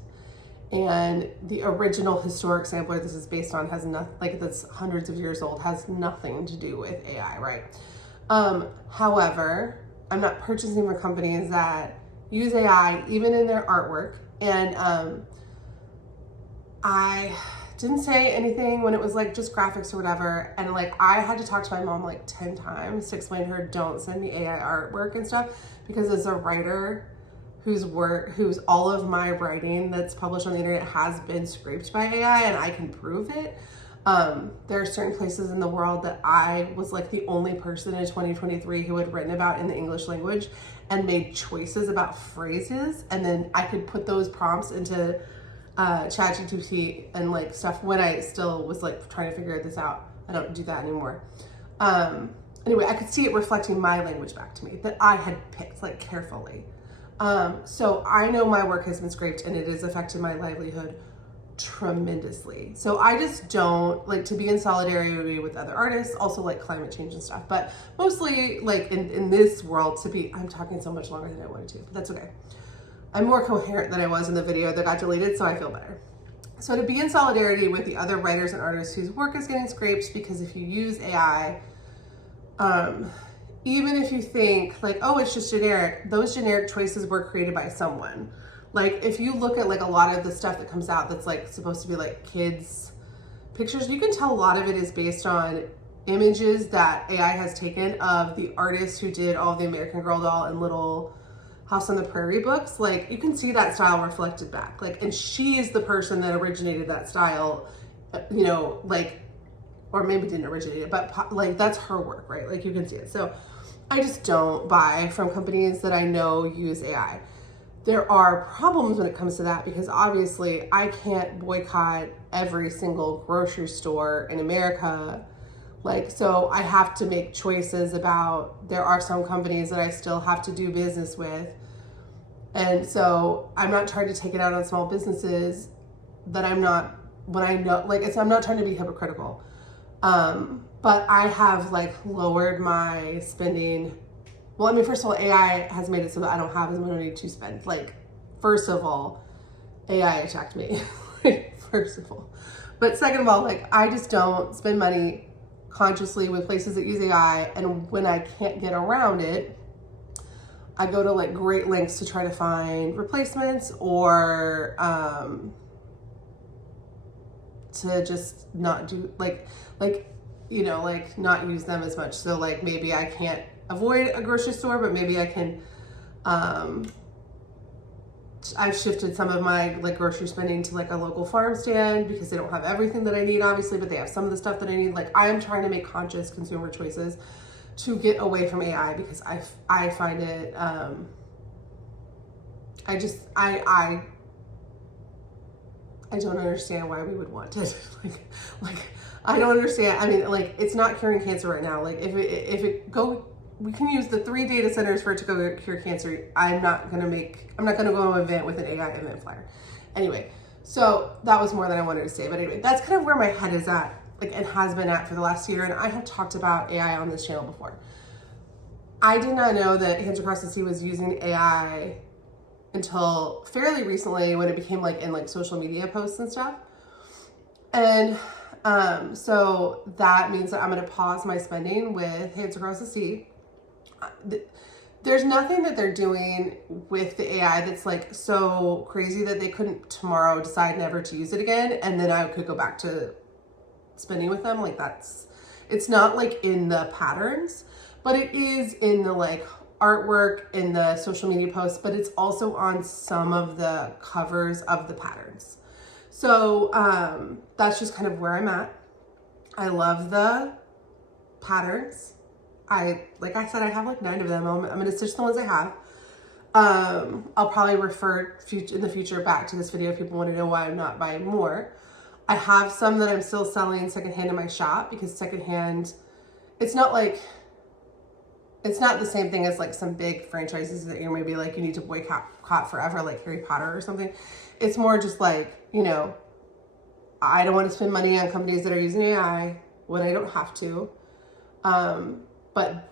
And the original historic sampler this is based on has nothing, like that's hundreds of years old, has nothing to do with AI, right? However, I'm not purchasing from companies that use AI even in their artwork. And I didn't say anything when it was like just graphics or whatever. And like I had to talk to my mom like 10 times to explain to her, don't send me AI artwork and stuff, because as a writer whose all of my writing that's published on the internet has been scraped by AI and I can prove it. There are certain places in the world that I was like the only person in 2023 who had written about in the English language and made choices about phrases. And then I could put those prompts into ChatGPT and like stuff when I still was like trying to figure this out. I don't do that anymore. Anyway, I could see it reflecting my language back to me that I had picked like carefully. So I know my work has been scraped and it has affected my livelihood tremendously. So I just don't like to be in solidarity with other artists, also like climate change and stuff, but mostly like in this world I'm talking so much longer than I wanted to, but that's okay. I'm more coherent than I was in the video that got deleted, so I feel better. So to be in solidarity with the other writers and artists whose work is getting scraped, because if you use AI, even if you think like, oh, it's just generic, those generic choices were created by someone. Like if you look at like a lot of the stuff that comes out that's like supposed to be like kids pictures, you can tell a lot of it is based on images that AI has taken of the artists who did all of the American Girl doll and Little House on the Prairie books. Like you can see that style reflected back. Like, and she is the person that originated that style, you know, like, or maybe didn't originate it, but like that's her work, right? Like you can see it. So I just don't buy from companies that I know use AI. There are problems when it comes to that because obviously I can't boycott every single grocery store in America. Like, so I have to make choices about, there are some companies that I still have to do business with. And so I'm not trying to take it out on small businesses that I'm not, when I know, like I'm not trying to be hypocritical. But I have like lowered my spending. Well, I mean, first of all, AI has made it so that I don't have as much money to spend. Like, first of all, AI attacked me, first of all. But second of all, like, I just don't spend money consciously with places that use AI. And when I can't get around it, I go to like great lengths to try to find replacements or to just not do like, you know, like not use them as much. So like maybe I can't avoid a grocery store, but maybe I can, I've shifted some of my like grocery spending to like a local farm stand because they don't have everything that I need, obviously, but they have some of the stuff that I need. Like I am trying to make conscious consumer choices to get away from AI because I find it, I don't understand why we would want it. like I don't understand. I mean, like it's not curing cancer right now. Like if we can use the 3 data centers for it to go cure cancer. I'm not gonna go to an event with an AI event flyer. Anyway, so that was more than I wanted to say. But anyway, that's kind of where my head is at, like, and has been at for the last year. And I have talked about AI on this channel before. I did not know that Hands Across the Sea was using AI until fairly recently, when it became like in like social media posts and stuff. And so that means that I'm going to pause my spending with Hands Across the Sea. There's nothing that they're doing with the AI that's like so crazy that they couldn't tomorrow decide never to use it again, and then I could go back to spending with them. Like it's not like in the patterns, but it is in the like artwork, in the social media posts, but it's also on some of the covers of the patterns. So that's just kind of where I'm at. I love the patterns. Like I said, I have like 9 of them. I'm going to stitch the ones I have. I'll probably refer in the future back to this video if people want to know why I'm not buying more. I have some that I'm still selling secondhand in my shop, because secondhand, it's not the same thing as like some big franchises that you're maybe like you need to boycott forever, like Harry Potter or something. It's more just like, you know, I don't want to spend money on companies that are using AI when I don't have to. But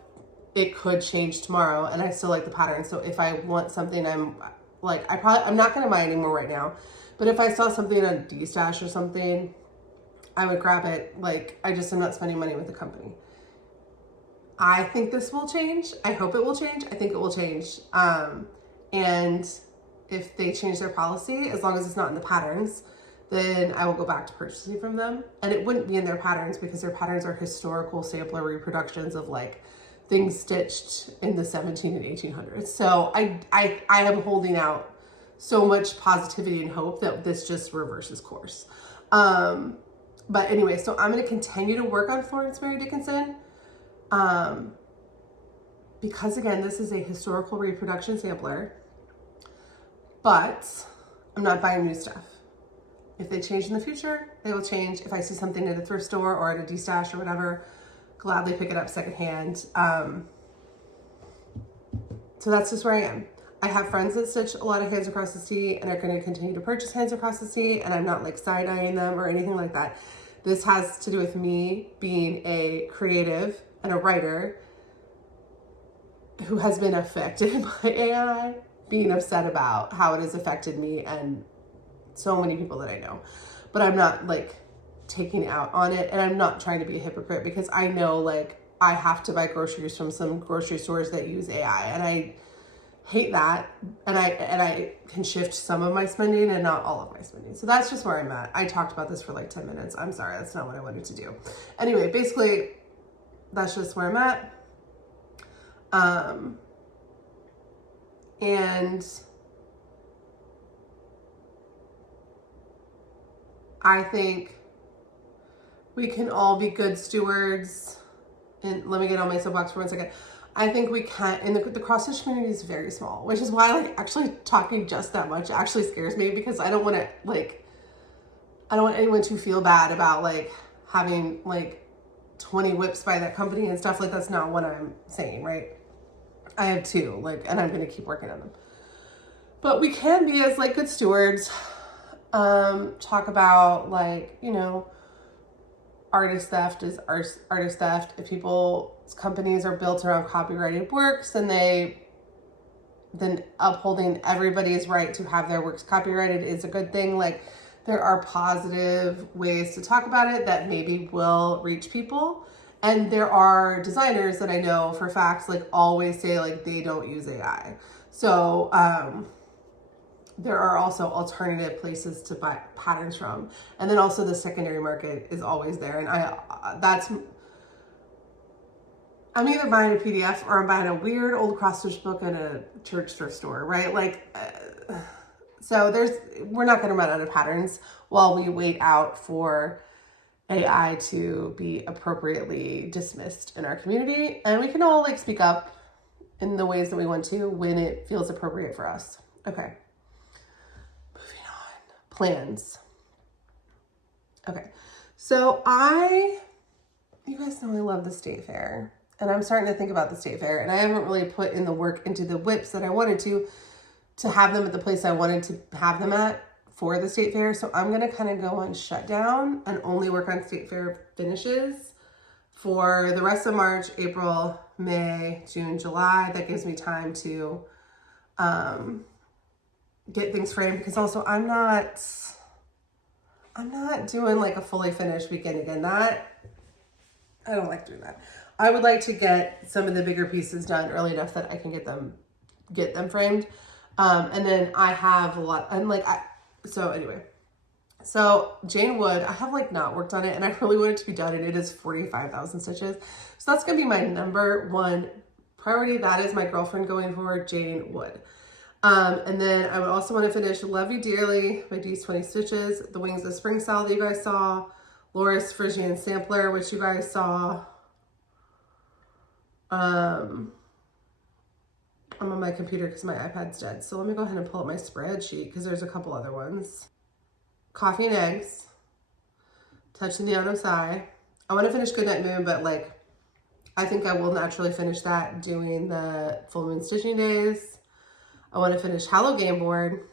it could change tomorrow, and I still like the pattern. So if I want something, I'm not going to buy anymore right now. But if I saw something on destash or something, I would grab it. Like, I just am not spending money with the company. I think this will change. I hope it will change. I think it will change. And if they change their policy, as long as it's not in the patterns, then I will go back to purchasing from them. And it wouldn't be in their patterns, because their patterns are historical sampler reproductions of like things stitched in the 17 and 1800s. So I am holding out so much positivity and hope that this just reverses course. But anyway, so I'm going to continue to work on Florence Mary Dickinson. Because again, this is a historical reproduction sampler, but I'm not buying new stuff. If they change in the future, they will change. If I see something at a thrift store or at a destash or whatever, gladly pick it up secondhand. So that's just where I am. I have friends that stitch a lot of Hands Across the Sea and are going to continue to purchase Hands Across the Sea, and I'm not like side-eyeing them or anything like that. This has to do with me being a creative and a writer who has been affected by AI, being upset about how it has affected me and so many people that I know. But I'm not like taking out on it, and I'm not trying to be a hypocrite, because I know like I have to buy groceries from some grocery stores that use AI, and I hate that, and I can shift some of my spending and not all of my spending. So that's just where I'm at. I talked about this for like 10 minutes. I'm sorry, that's not what I wanted to do. Anyway, basically that's just where I'm at. And I think we can all be good stewards. And let me get on my soapbox for 1 second. I think we can, and the cross stitch community is very small, which is why like actually talking just that much actually scares me, because I don't want anyone to feel bad about like having like 20 whips by that company and stuff. Like, that's not what I'm saying, right? I have 2, like, and I'm going to keep working on them. But we can be, as like good stewards, talk about like, you know, artist theft is artist theft. If people's companies are built around copyrighted works, then upholding everybody's right to have their works copyrighted is a good thing. Like, there are positive ways to talk about it that maybe will reach people. And there are designers that I know for facts, like, always say like they don't use AI. So there are also alternative places to buy patterns from. And then also the secondary market is always there. And I'm either buying a PDF or I'm buying a weird old cross stitch book at a church thrift store, right? Like, so we're not going to run out of patterns while we wait out for AI to be appropriately dismissed in our community. And we can all like speak up in the ways that we want to when it feels appropriate for us. Okay. Moving on. Plans. Okay. So you guys know I love the state fair, and I'm starting to think about the state fair, and I haven't really put in the work into the whips that I wanted to have them at the place I wanted to have them at for the state fair. So I'm going to kind of go on shutdown and only work on state fair finishes for the rest of March, April, May, June, July. That gives me time to get things framed, because also I'm not doing like a fully finished weekend again. That, I don't like doing that. I would like to get some of the bigger pieces done early enough that I can get them framed. And then I have a lot, and like, so anyway, so Jane Wood, I have like not worked on it, and I really want it to be done, and it is 45,000 stitches. So that's going to be my number one priority. That is my girlfriend going for, Jane Wood. And then I would also want to finish Love You Dearly by D's 20 Stitches, the Wings of Spring Style that you guys saw, Laura's Frisian Sampler, which you guys saw. I'm on my computer because my iPad's dead. So let me go ahead and pull up my spreadsheet because there's a couple other ones. Coffee and Eggs, Touching the Autumn Sigh. I want to finish Goodnight Moon, but like, I think I will naturally finish that doing the full moon stitching days. I want to finish Hallow Game Board,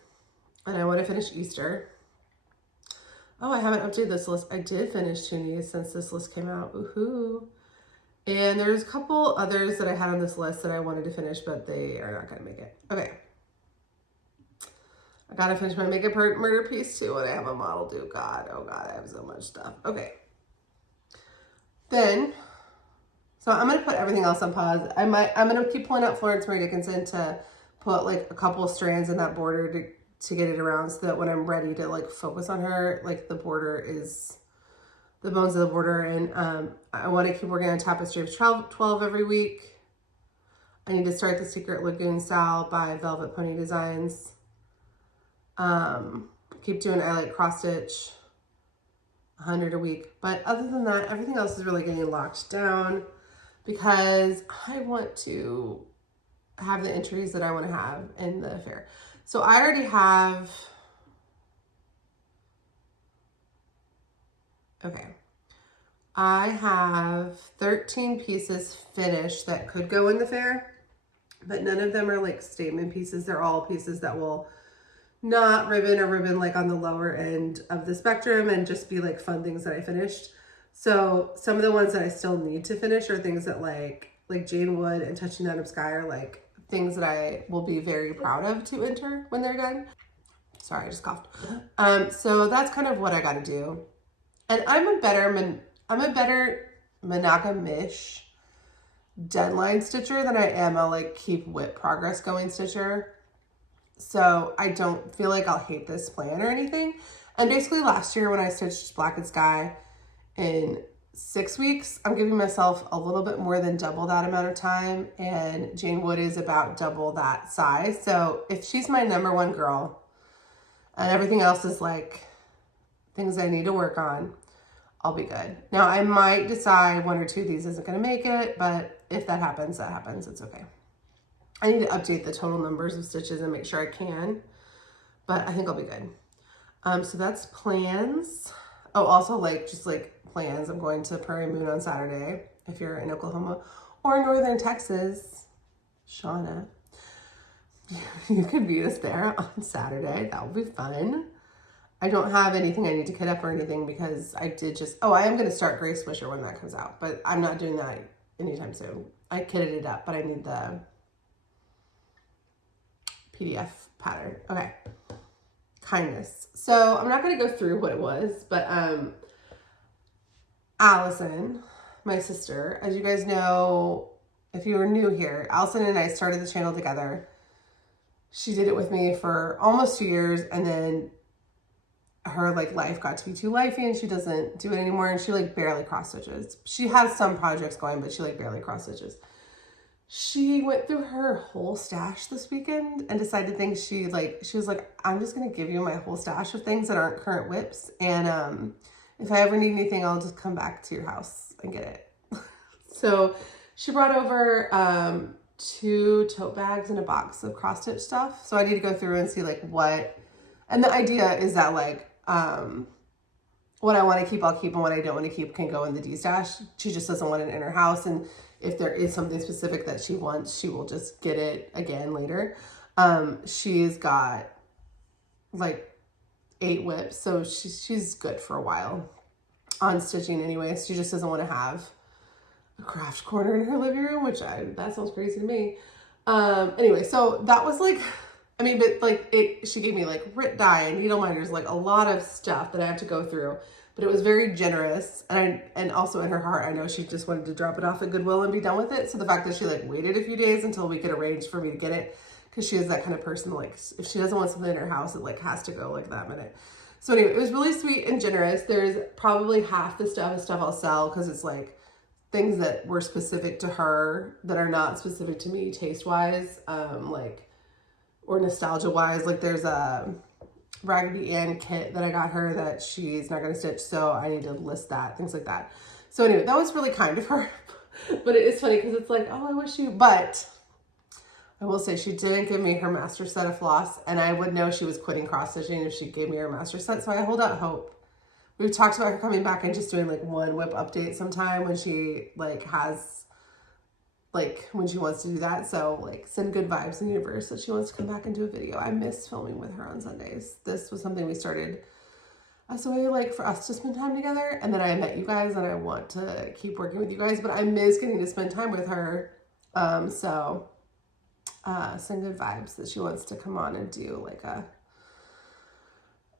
and I want to finish Easter. Oh, I haven't updated this list. I did finish Twonies since this list came out. Woohoo. And there's a couple others that I had on this list that I wanted to finish, but they are not going to make it. Okay. I got to finish my Make It Murder piece too, and I have a model due. God, oh God, I have so much stuff. Okay. Then, so I'm going to put everything else on pause. I'm going to keep pulling out Florence Mary Dickinson to put like a couple of strands in that border to get it around, so that when I'm ready to like focus on her, like the border is the bones of the border. And I want to keep working on Tapestry of 12 every week. I need to start the Secret Lagoon Style by Velvet Pony Designs. Keep doing I Like Cross Stitch, 100 a week. But other than that, everything else is really getting locked down because I want to have the entries that I want to have in the fair. So I already have, okay, I have 13 pieces finished that could go in the fair, but none of them are like statement pieces. They're all pieces that will not ribbon or ribbon like on the lower end of the spectrum and just be like fun things that I finished. So some of the ones that I still need to finish are things that like Jane Wood and Touching the Autumn Sky are like things that I will be very proud of to enter when they're done. Sorry, I just coughed. So that's kind of what I got to do. And I'm a better monogamish deadline stitcher than I am a like keep whip progress going stitcher. So I don't feel like I'll hate this plan or anything. And basically last year when I stitched Black and Sky in 6 weeks, I'm giving myself a little bit more than double that amount of time, and Jane Wood is about double that size. So if she's my number one girl and everything else is like things I need to work on, I'll be good. Now I might decide one or two of these isn't going to make it, but if that happens, that happens. It's okay. I need to update the total numbers of stitches and make sure I can, but I think I'll be good. So that's plans. Oh, also like just like plans. I'm going to Prairie Moon on Saturday if you're in Oklahoma or Northern Texas. Shauna, you can meet us there on Saturday. That will be fun. I don't have anything I need to kit up or anything because I did just, oh, I am going to start Gray Swisher when that comes out, but I'm not doing that anytime soon. I kitted it up, but I need the PDF pattern. Okay. Kindness. So I'm not going to go through what it was, but Allison, my sister, as you guys know, if you are new here, Allison and I started the channel together. She did it with me for almost 2 years, and then her like life got to be too lifey and she doesn't do it anymore, and she like barely cross stitches. She has some projects going, but she like barely cross stitches. She went through her whole stash this weekend and decided things she was like, I'm just going to give you my whole stash of things that aren't current whips. And if I ever need anything, I'll just come back to your house and get it. So she brought over 2 tote bags and a box of cross stitch stuff. So I need to go through and see like what, and the idea is that like, what I want to keep, I'll keep, and what I don't want to keep can go in the destash. She just doesn't want it in her house. And if there is something specific that she wants, she will just get it again later. She's got like 8 whips, so she's good for a while on stitching anyway. She just doesn't want to have a craft corner in her living room, which that sounds crazy to me. Anyway, so that was like, I mean, but like she gave me like Rit dye and needle minders, like a lot of stuff that I have to go through, but it was very generous. And also in her heart, I know she just wanted to drop it off at Goodwill and be done with it. So the fact that she like waited a few days until we could arrange for me to get it, because she is that kind of person, like if she doesn't want something in her house, it like has to go like that minute. So anyway, it was really sweet and generous. There's probably half the stuff is stuff I'll sell because it's like things that were specific to her that are not specific to me taste-wise, like, or nostalgia-wise. Like there's a Raggedy Ann kit that I got her that she's not going to stitch, so I need to list that, things like that. So anyway, that was really kind of her. But it is funny because it's like, oh, I wish you, but I will say she didn't give me her master set of floss, and I would know she was quitting cross-stitching if she gave me her master set, so I hold out hope. We've talked about her coming back and just doing like one whip update sometime when she like has, like when she wants to do that. So like send good vibes in the universe that she wants to come back and do a video. I miss filming with her on Sundays. This was something we started as a way like for us to spend time together. And then I met you guys and I want to keep working with you guys, but I miss getting to spend time with her. So send good vibes that she wants to come on and do like a,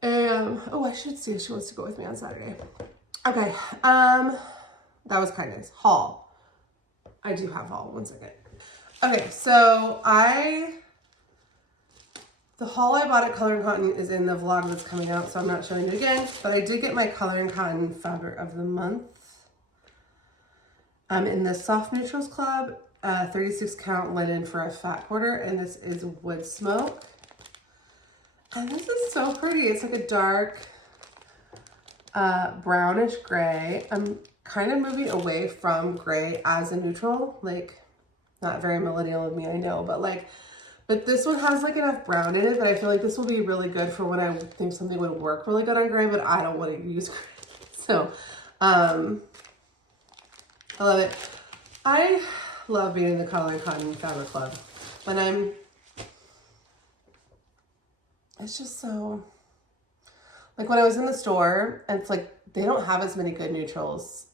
oh, I should see if she wants to go with me on Saturday. Okay, that was kindness. Haul. I do have haul, 1 second. Okay, so the haul I bought at Color and Cotton is in the vlog that's coming out, so I'm not showing it again, but I did get my Color and Cotton Fabric of the Month. I'm in the Soft Neutrals Club, 36 count linen for a fat quarter, and this is Wood Smoke. And this is so pretty. It's like a dark brownish gray. I'm kind of moving away from gray as a neutral, like not very millennial of me, I know, but like, but this one has like enough brown in it that I feel like this will be really good for when I think something would work really good on gray, but I don't want to use gray. So, I love it. I love being in the Color and Cotton Fabric Club, and it's just so, like when I was in the store, and it's like, they don't have as many good neutrals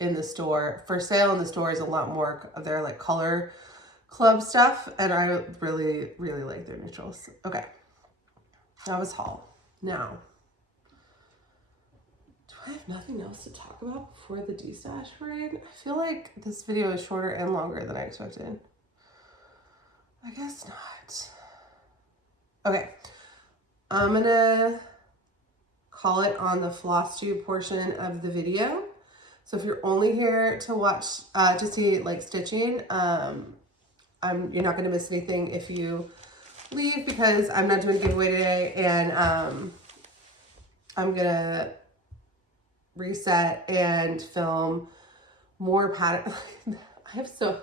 in the store. For sale in the store is a lot more of their like color club stuff, and I really, really like their neutrals. Okay, that was haul. Now, do I have nothing else to talk about before the destash parade? I feel like this video is shorter and longer than I expected. I guess not. Okay. I'm gonna call it on the Flosstube portion of the video. So if you're only here to watch, to see like stitching, you're not gonna miss anything if you leave, because I'm not doing a giveaway today, and I'm gonna reset and film more pattern. I have so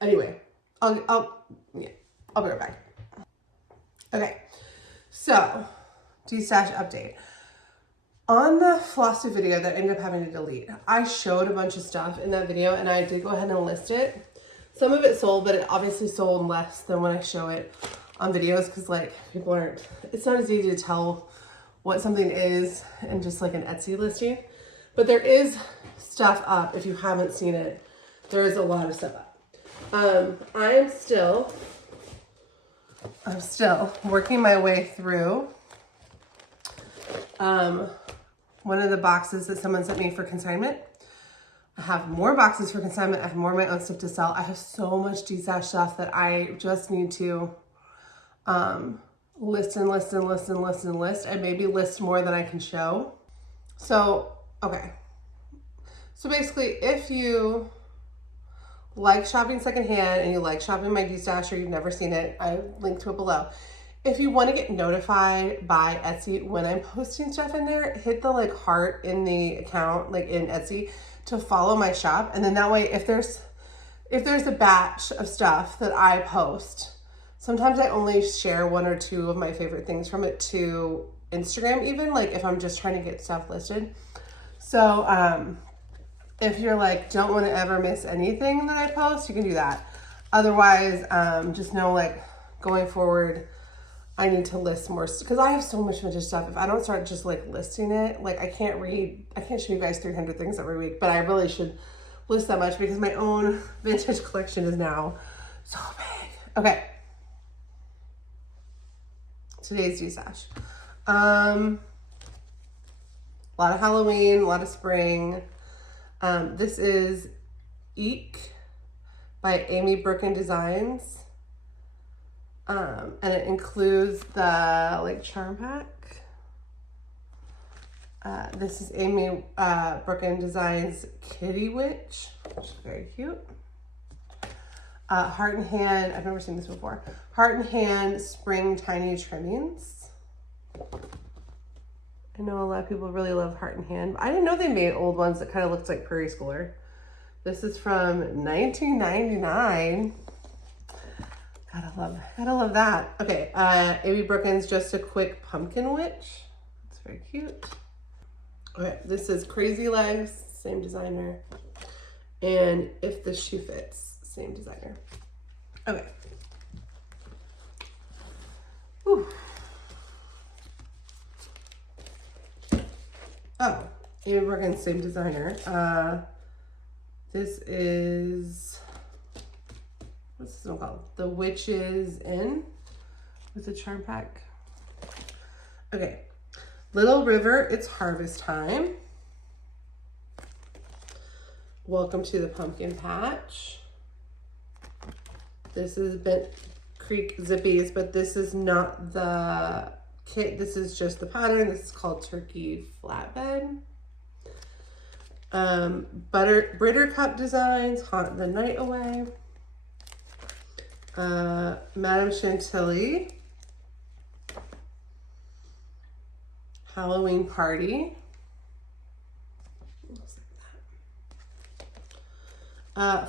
anyway, I'll be right back. Okay, so destash update. On the Flosstube video that I ended up having to delete, I showed a bunch of stuff in that video, and I did go ahead and list it. Some of it sold, but it obviously sold less than when I show it on videos, because like people aren't, it's not as easy to tell what something is in just like an Etsy listing. But there is stuff up. If you haven't seen it, there is a lot of stuff up. I'm still working my way through one of the boxes that someone sent me for consignment. I have more boxes for consignment. I have more of my own stuff to sell. I have so much destash stuff that I just need to list and list and list and list and list, and maybe list more than I can show. So, okay. So basically, if you like shopping secondhand and you like shopping my destash, or you've never seen it, I linked to it below. If you want to get notified by Etsy when I'm posting stuff in there, hit the like heart in the account, like in Etsy, to follow my shop. And then that way, if there's a batch of stuff that I post, sometimes I only share 1 or 2 of my favorite things from it to Instagram, even like if I'm just trying to get stuff listed. So if you're like, don't want to ever miss anything that I post, you can do that. Otherwise, just know like going forward, I need to list more, because I have so much vintage stuff. If I don't start just like listing it, like I can't show you guys 300 things every week, but I really should list that much because my own vintage collection is now so big. Okay. Today's destash. A lot of Halloween, a lot of spring. This is Eek by Amy Brooken Designs. And it includes the like charm pack. This is Amy Brooken Designs Kitty Witch, which is very cute. Heart and Hand, I've never seen this before. Heart and Hand Spring Tiny Trimmings. I know a lot of people really love Heart and Hand. I didn't know they made old ones that kind of looked like Prairie Schooler. This is from 1999. Gotta love that. Okay, Amy Brooken's Just a Quick Pumpkin Witch. It's very cute. Okay, this is Crazy Legs, same designer. And If the Shoe Fits, same designer. Okay. Whew. Oh, Amy Brooken's same designer. This is, what's this one called? The Witch's Inn with a charm pack. Okay. Little River, It's Harvest Time. Welcome to the Pumpkin Patch. This is Bent Creek Zippies, but this is not the kit. This is just the pattern. This is called Turkey Flatbed. Britter Cup Designs, Haunt the Night Away. Madame Chantilly. Halloween Party.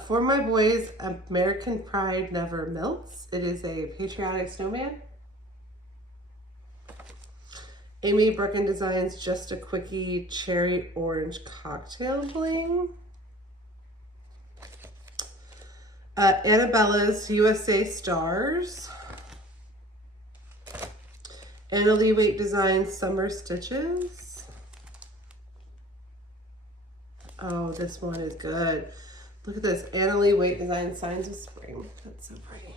For My Boys, American Pride Never Melts. It is a patriotic snowman. Amy Brooken Designs Just a Quickie Cherry Orange Cocktail Bling. Annabella's USA Stars. Anna Lee Waite Designs Summer Stitches. Oh, this one is good. Look at this. Anna Lee Waite Designs Signs of Spring. That's so pretty.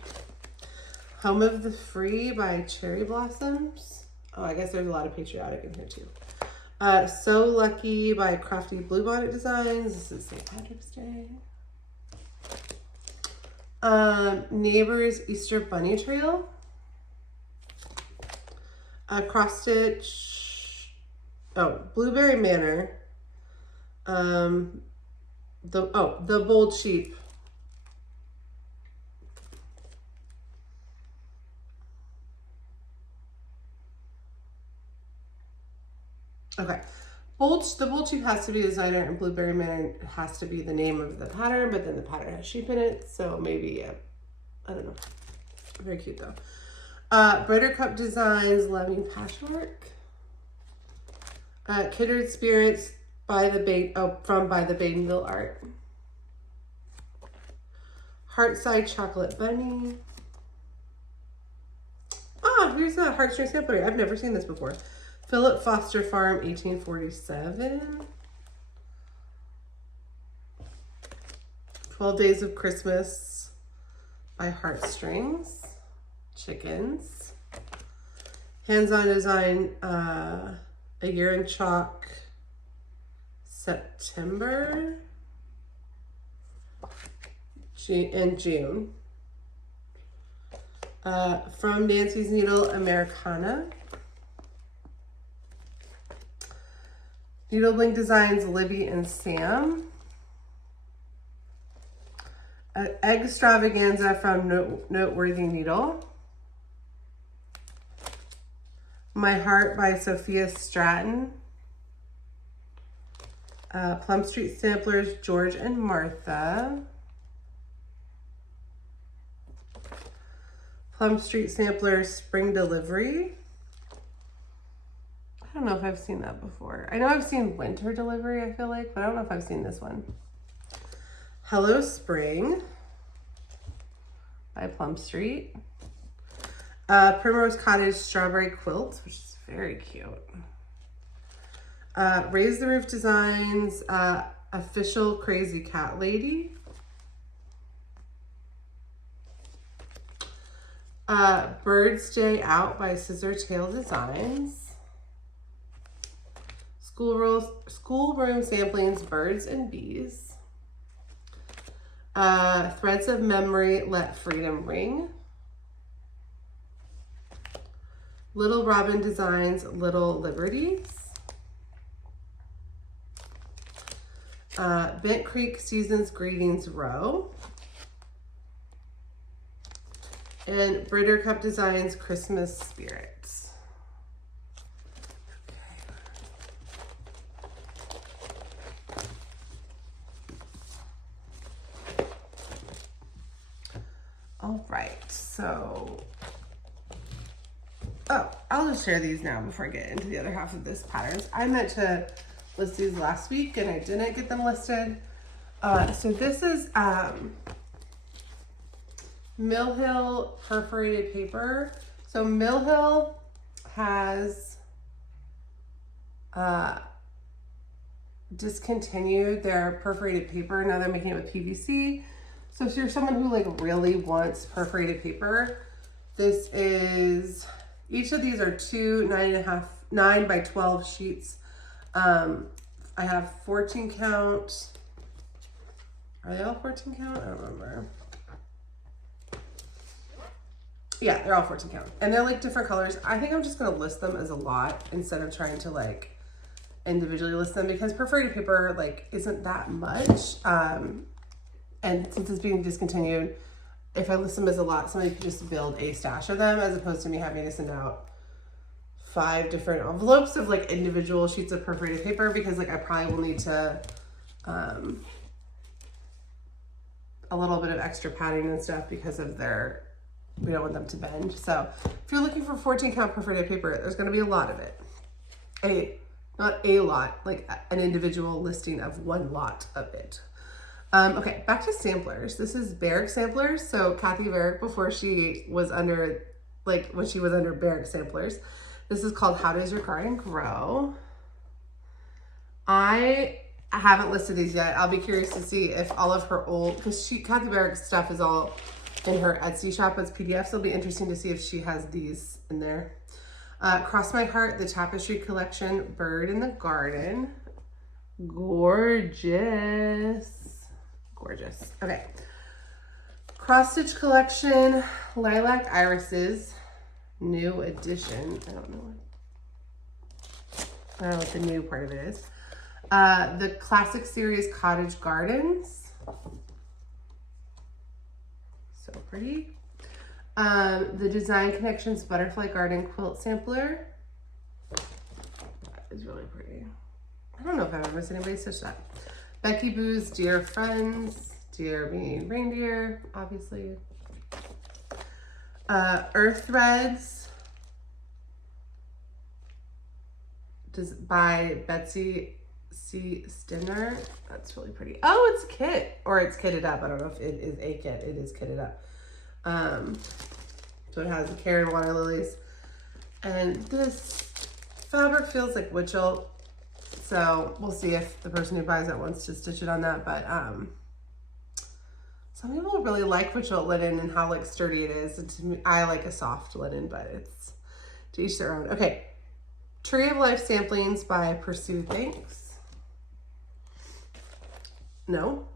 Home of the Free by Cherry Blossoms. Oh, I guess there's a lot of patriotic in here too. So Lucky by Crafty Bluebonnet Designs. This is St. Patrick's Day. Neighbor's Easter Bunny Trail. Cross Stitch. Oh, Blueberry Manor. The Bold Sheep. Okay. The Bold Sheep has to be designer, and Blueberry Manor has to be the name of the pattern, but then the pattern has sheep in it, so maybe, I don't know. Very cute though. Britter Cup Designs Loving Patchwork. Kindred Spirits by the from By the Badenville Art. Heartside Chocolate Bunny. Ah, here's that heartstring sampler. I've never seen this before. Philip Foster Farm, 1847. 12 Days of Christmas by Heartstrings. Chickens. Hands-on Design, A Year in Chalk, September and June. From Nancy's Needle, Americana. Needle Bling Designs, Libby and Sam. Egg Extravaganza from Noteworthy Needle. My Heart by Sophia Stratton. Plum Street Samplers, George and Martha. Plum Street Samplers, Spring Delivery. I don't know if I've seen that before. I know I've seen Winter Delivery, I feel like, but I don't know if I've seen this one. Hello Spring by Plum Street. Primrose Cottage Strawberry Quilt, which is very cute. Raise the Roof Designs, Official Crazy Cat Lady. Birds Day Out by Scissor Tail Designs. Schoolroom Samplings, Birds and Bees. Threads of Memory, Let Freedom Ring. Little Robin Designs, Little Liberties. Bent Creek Seasons Greetings Row. And Britter Cup Designs, Christmas Spirits. All right, so, I'll just share these now before I get into the other half of this patterns. I meant to list these last week and I didn't get them listed. So this is Mill Hill perforated paper. So Mill Hill has discontinued their perforated paper. Now they're making it with PVC. So if you're someone who like really wants perforated paper, this is, each of these are two 9 by 12 sheets. I have 14 count. Are they all 14 count? I don't remember. Yeah, they're all 14 count. And they're like different colors. I think I'm just gonna list them as a lot instead of trying to like individually list them, because perforated paper like isn't that much. And since it's being discontinued, if I list them as a lot, somebody could just build a stash of them as opposed to me having to send out 5 different envelopes of like individual sheets of perforated paper, because like I probably will need to a little bit of extra padding and stuff because of their, we don't want them to bend. So if you're looking for 14 count perforated paper, there's going to be a lot of it. Not a lot, like an individual listing of one lot of it. Okay, back to samplers. This is Barrick samplers. So Kathy Barrick, before she was under, like when she was under Barrick samplers, this is called How Does Your Garden Grow? I haven't listed these yet. I'll be curious to see if all of her old, because Kathy Barrick's stuff is all in her Etsy shop as PDFs. It'll be interesting to see if she has these in there. Cross My Heart, the Tapestry collection, Bird in the Garden. Gorgeous. Gorgeous. Okay. Cross Stitch collection, Lilac Irises, new edition. I don't know what the new part of it is. The classic series Cottage Gardens. So pretty. The Design Connections Butterfly Garden Quilt Sampler. That is really pretty. I don't know if I've ever seen anybody stitch that. Becky Boo's Dear Friends. Dear Me Reindeer, obviously. Earth Threads by Betsy C. Stinner. That's really pretty. Oh, it's a kit, or it's kitted up. I don't know if it is a kit. It is kitted up. So it has the Karen water lilies, and this fabric feels like Witchell. So we'll see if the person who buys it wants to stitch it on that. But some people really like Witchell linen and how like sturdy it is. And to me, I like a soft linen, but it's to each their own. Okay, Tree of Life Samplings by Pursue Thanks. No.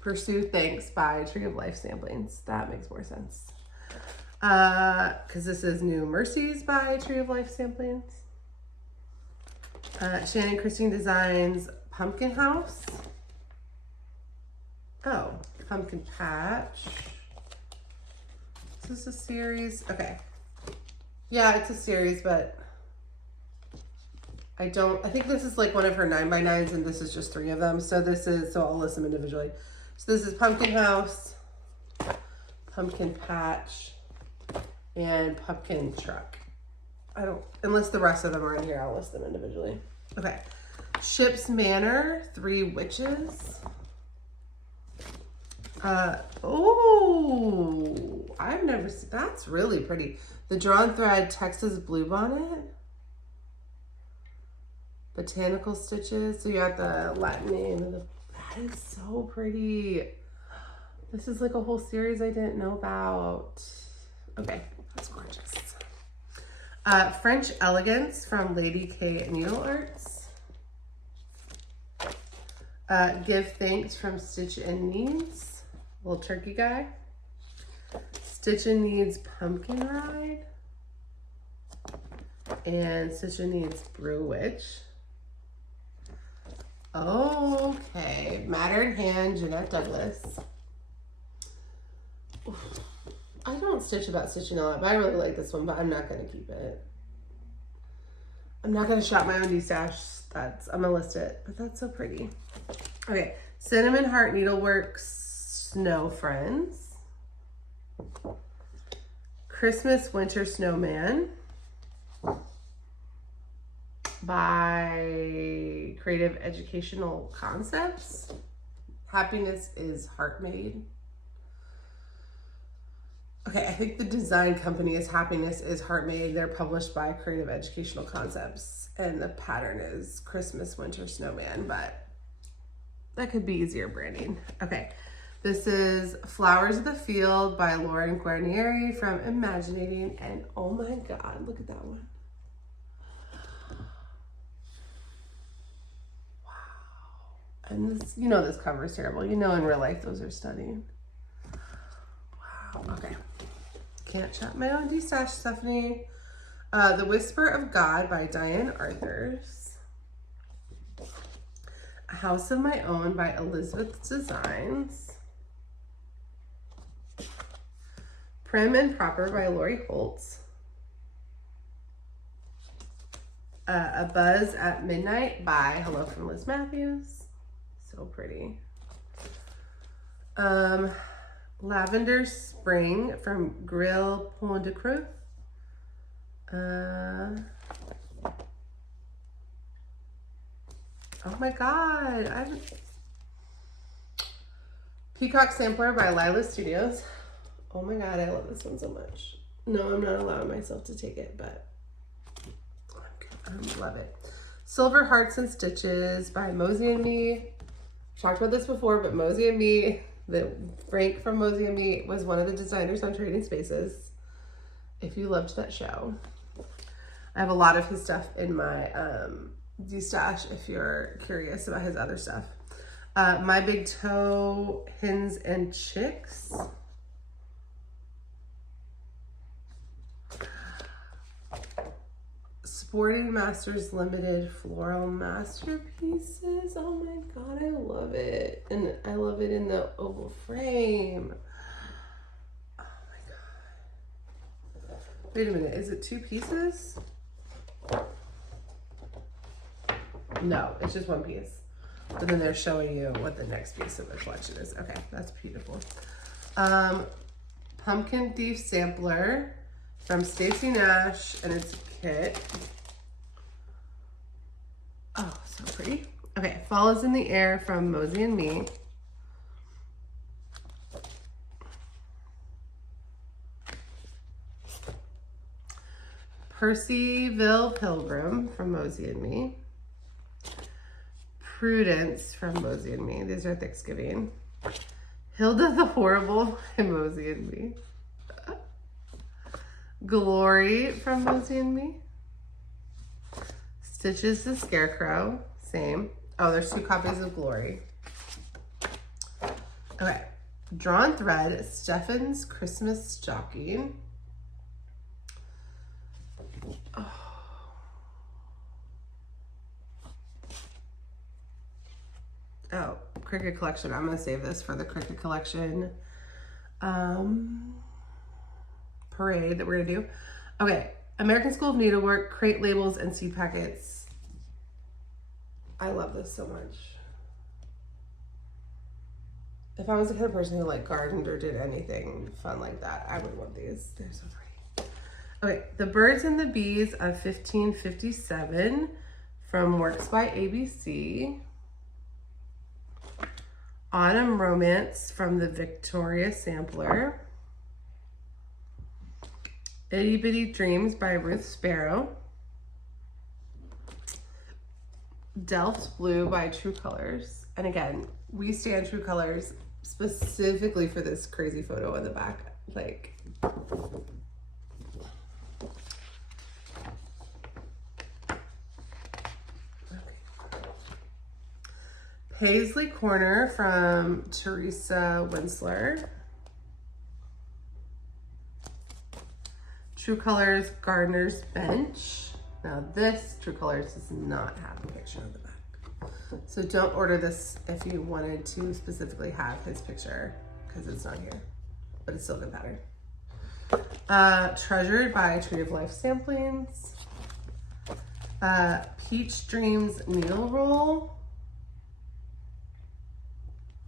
Pursue Thanks by Tree of Life Samplings. That makes more sense. Because this is New Mercies by Tree of Life Samplings. Shannon Christine Designs Pumpkin House. Oh, Pumpkin Patch. Is this a series? Okay. Yeah, it's a series, but I think this is like one of her 9x9s and this is just 3 of them. So I'll list them individually. So this is Pumpkin House, Pumpkin Patch, and Pumpkin Truck. Unless the rest of them are in here, I'll list them individually. Okay. Ship's Manor, 3 Witches. Oh, I've never seen, that's really pretty. The drawn thread Texas Bluebonnet. Botanical stitches. So you got the Latin name of the, that is so pretty. This is like a whole series I didn't know about. Okay, that's gorgeous. French Elegance from Lady K Needle Arts. Give Thanks from Stitch and Needs. Little turkey guy. Stitch and Needs Pumpkin Ride. And Stitch and Needs Brew Witch. Okay, Mattered Hand, Jeanette Douglas. Oof. I don't stitch about stitching a lot, but I really like this one, but I'm not going to keep it. I'm not going to shop my own destash. I'm going to list it, but that's so pretty. Okay, Cinnamon Heart Needleworks Snow Friends. Christmas Winter Snowman by Creative Educational Concepts. Happiness is Heart Made. Okay, I think the design company is Happiness is Heart Made. They're published by Creative Educational Concepts, and the pattern is Christmas Winter Snowman, but that could be easier branding. Okay, this is Flowers of the Field by Lauren Guarnieri from Imaginating, and oh my God, look at that one. Wow. And this, you know, this cover is terrible. You know, in real life, those are stunning. Wow, okay. Can't shop my own destash, Stephanie. The Whisper of God by Diane Arthurs. A House of My Own by Elizabeth Designs. Prim and Proper by Lori Holtz. A Buzz at Midnight by Hello from Liz Matthews. So pretty. Lavender Spring from Grill Point de Creux. Oh my God. Peacock Sampler by Lila Studios. Oh my God, I love this one so much. No, I'm not allowing myself to take it, but I love it. Silver Hearts and Stitches by Mosey and Me. Talked about this before, but Mosey and Me, Frank from Mosey and Me was one of the designers on Trading Spaces. If you loved that show. I have a lot of his stuff in my destash if you're curious about his other stuff. My Big Toe Hens and Chicks. Sporting Masters Limited Floral Masterpieces. Oh my God, I love it. And I love it in the oval frame. Oh my God. Wait a minute, is it 2 pieces? No, it's just 1 piece. But then they're showing you what the next piece of the collection is. Okay, that's beautiful. Pumpkin Thief Sampler from Stacey Nash, and it's a kit. Oh, so pretty. Okay, Fall is in the Air from Mosey and Me. Percyville Pilgrim from Mosey and Me. Prudence from Mosey and Me. These are Thanksgiving. Hilda the Horrible from Mosey and Me. Glory from Mosey and Me. Stitches the Scarecrow, same. Oh, there's 2 copies of Glory. Okay, Drawn Thread, Stefan's Christmas Stocking. Oh, Cricut Collection. I'm gonna save this for the Cricut Collection parade that we're gonna do. Okay, American School of Needlework, crate labels and seed packets. I love this so much. If I was the kind of person who like gardened or did anything fun like that, I would want these. They're so pretty. Okay, The Birds and the Bees of 1557 from Works by ABC. Autumn Romance from the Victoria Sampler. Itty Bitty Dreams by Ruth Sparrow. Delft Blue by True Colors. And again, we stand True Colors specifically for this crazy photo in the back. Like, Paisley Corner from Teresa Winsler. True Colors Gardener's Bench. Now this True Colors does not have a picture on the back. So don't order this if you wanted to specifically have his picture, because it's not here, but it's still good pattern. Treasured by Tree of Life Samplings. Peach Dreams Needle Roll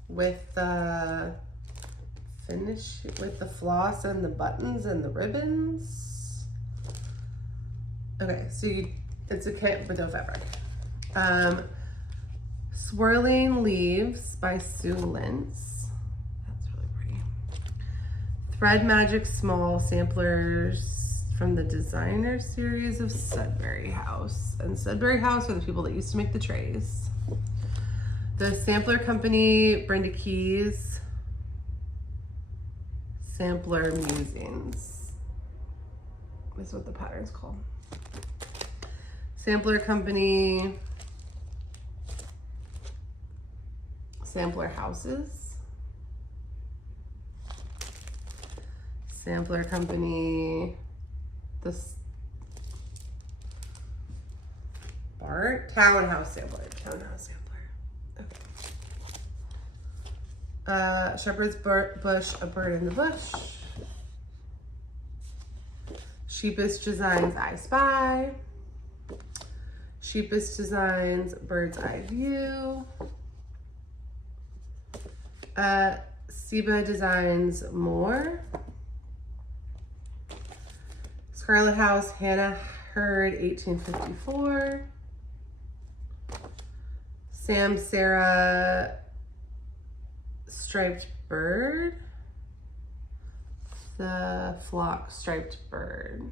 with the finish, with the floss and the buttons and the ribbons. Okay, so it's a kit with no fabric. Swirling Leaves by Sue Lintz. That's really pretty. Thread Magic Small Samplers from the Designer Series of Sudbury House. And Sudbury House are the people that used to make the trays. The Sampler Company, Brenda Keys. Sampler Musings is what the pattern's called. Sampler Company, Sampler Houses. Sampler Company, this Townhouse Sampler. Okay. Shepherd's Bush, A Bird in the Bush. Sheepish Designs, I Spy. Sheepish Designs, Bird's Eye View. Seba Designs, More. Scarlet House, Hannah Hurd, 1854. Sam Sarah, Striped Bird. The Flock Striped Bird.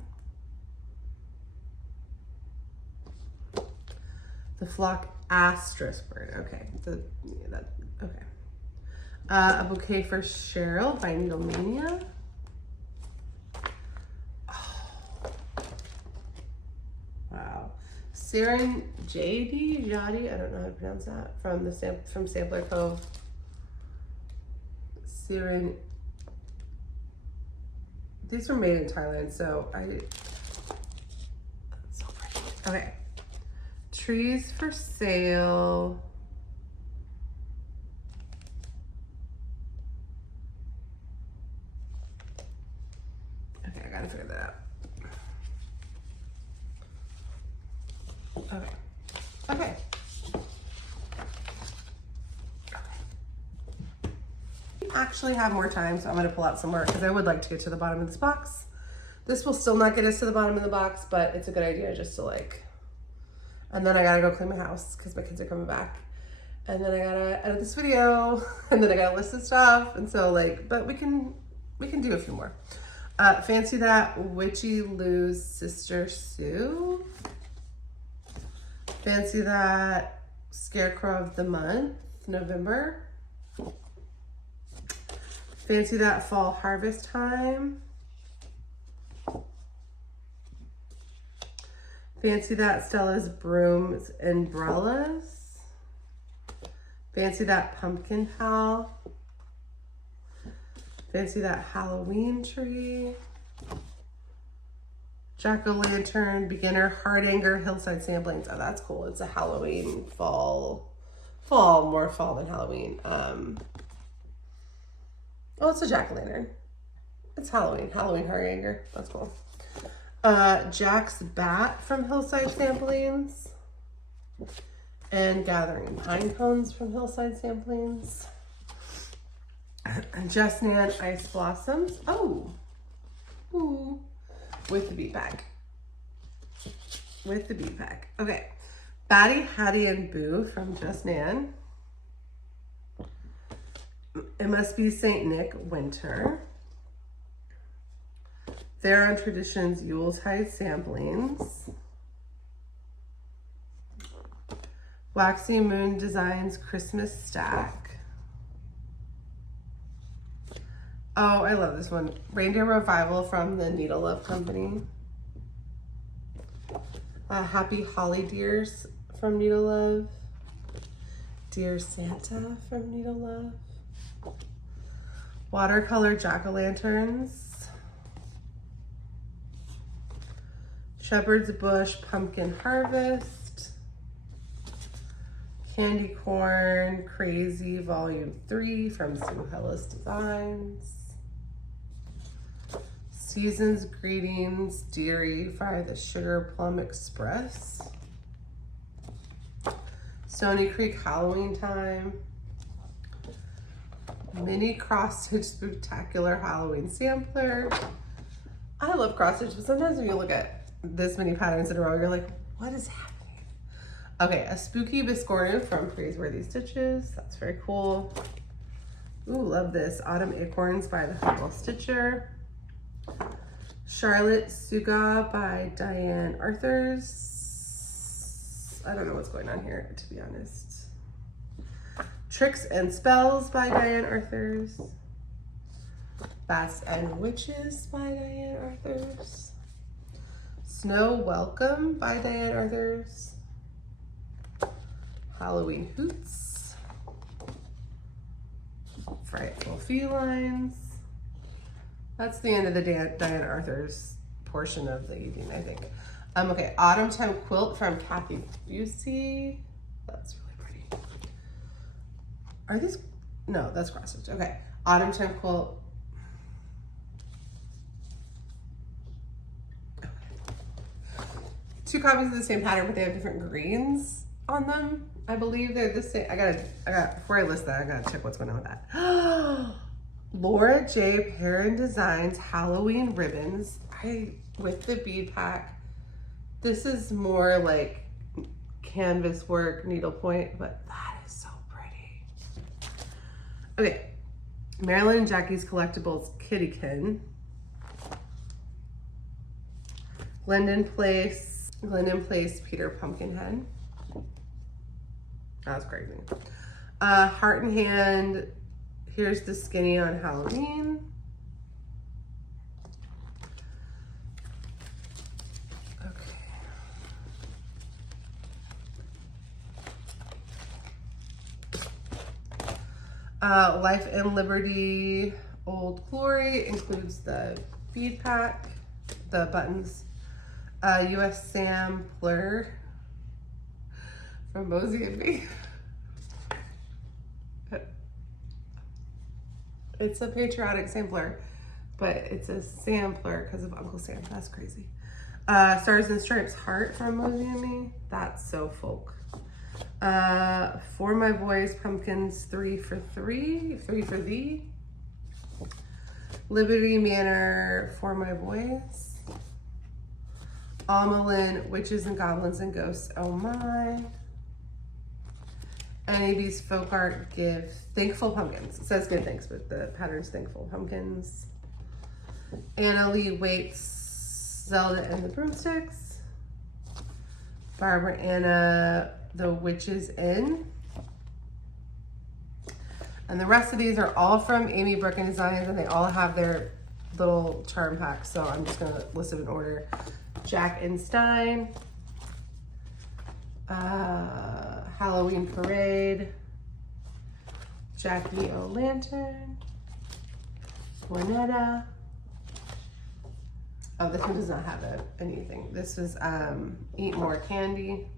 The Flock Asterisk Bird. Okay. Okay. A Bouquet for Cheryl by Needle Mania. Oh. Wow. Saren Jadi, I don't know how to pronounce that, from Sampler Cove. Saren. These were made in Thailand, so so pretty. Okay. Trees for Sale. Okay, I gotta figure that out. Okay. Okay. Actually have more time, so I'm going to pull out some more because I would like to get to the bottom of this box. This will still not get us to the bottom of the box, but it's a good idea just to like, and then I gotta go clean my house because my kids are coming back, and then I gotta edit this video, and then I gotta list the stuff, and so like, but we can do a few more. Fancy That Witchy Lou's Sister Sue. Fancy That Scarecrow of the Month, November. Fancy That Fall Harvest Time. Fancy That Stella's Brooms and Umbrellas. Fancy That Pumpkin Pal. Fancy That Halloween Tree. Jack-o'-lantern, Beginner, Heart Anger, Hillside Samplings. Oh, that's cool. It's a Halloween fall, more fall than Halloween. Oh, it's a jack-o'-lantern. It's Halloween Heart Anger. That's cool. Jack's Bat from Hillside Samplings. And Gathering Pine Cones from Hillside Samplings. And Just Nan Ice Blossoms. Oh. Ooh. With the bead pack. Okay. Batty, Hattie, and Boo from Just Nan. It Must Be Saint Nick Winter. There on Traditions Yuletide Samplings. Waxy Moon Designs Christmas Stack. Oh, I love this one. Reindeer Revival from the Needle Love Company. Happy Holly Dears from Needle Love. Dear Santa from Needle Love. Watercolor Jack-o'-lanterns. Shepherd's Bush Pumpkin Harvest. Candy Corn Crazy Volume 3 from Sue Hillis Designs. Season's Greetings Deary by the Sugar Plum Express. Stony Creek Halloween Time. Mini Cross Stitch Spectacular Halloween Sampler. I love cross stitch, but sometimes when you look at this many patterns in a row, you're like, what is happening? Okay, a Spooky Biscornu from Praiseworthy Stitches. That's very cool. Ooh, love this. Autumn Acorns by the Humble Stitcher. Charlotte Suga by Diane Arthurs. I don't know what's going on here, to be honest. Tricks and Spells by Diane Arthurs. Bats and Witches by Diane Arthurs. Snow Welcome by Diane Arthurs. Halloween Hoots. Frightful Felines. That's the end of the Diane Arthurs portion of the evening, I think. Okay, Autumn Time Quilt from Kathy Busey. That's really pretty. Are these, no, that's cross stitch. Okay, Autumn Time Quilt. Okay. 2 copies of the same pattern, but they have different greens on them. I believe they're the same. I gotta, before I list that, I gotta check what's going on with that. Laura J. Perrin Designs Halloween Ribbons. With the bead pack. This is more like canvas work, needlepoint, but that is so pretty. Okay, Marilyn and Jackie's Collectibles Kittykin. Glendon Place Peter Pumpkinhead. That was crazy. Heart and Hand, Here's the Skinny on Halloween. Life and Liberty Old Glory includes the bead pack, the buttons, US Sampler from Mosey and Me. It's a patriotic sampler, but it's a sampler because of Uncle Sam. That's crazy. Stars and Stripes Heart from Mosey and Me. That's so folk. For My Boys Pumpkins 3 for 3 for Thee. Liberty Manor For My Boys. Amelin Witches and Goblins and Ghosts Oh My. NAB's Folk Art Give Thankful Pumpkins. It says Good Thanks, but the pattern's Thankful Pumpkins. Anna Lee Waits Zelda and the Broomsticks. Barbara Anna The Witch's Inn. And the rest of these are all from Amy Brooklyn Designs, and they all have their little charm packs. So I'm just gonna list them in order. Jack and Stein. Halloween Parade. Jackie O'Lantern. Juanetta. Oh, this one does not have anything. This is Eat More Candy.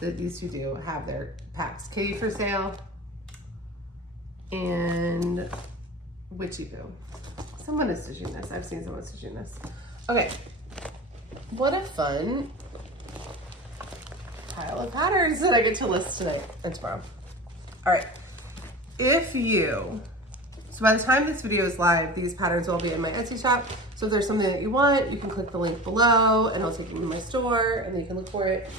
These two do have their packs. Kitty for Sale. And Witchy Boo. Someone is stitching this. I've seen someone stitching this. Okay. What a fun pile of patterns that I get to list tonight and tomorrow. All right. So by the time this video is live, these patterns will be in my Etsy shop. So if there's something that you want, you can click the link below and I'll take you to my store and then you can look for it.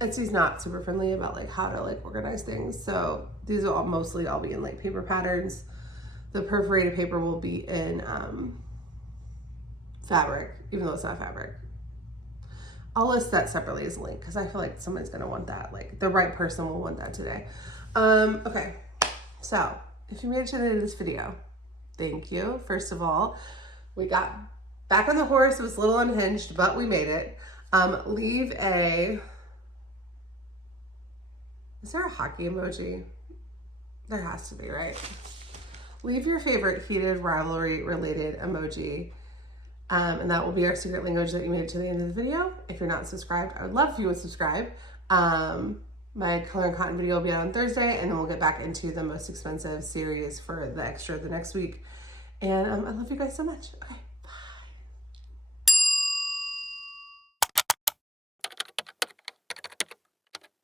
Etsy's not super friendly about like how to like organize things. So these will mostly all be in like paper patterns. The perforated paper will be in fabric, even though it's not fabric. I'll list that separately as a link because I feel like someone's gonna want that. Like the right person will want that today. Okay, so if you made it to the end of this video, thank you. First of all, we got back on the horse. It was a little unhinged, but we made it. Leave a, is there a hockey emoji? There has to be, right? Leave your favorite heated Rivalry related emoji. And that will be our secret language that you made it to the end of the video. If you're not subscribed, I would love if you would subscribe. My color and cotton video will be out on Thursday, and then we'll get back into the most expensive series for the extra the next week. And I love you guys so much. Okay.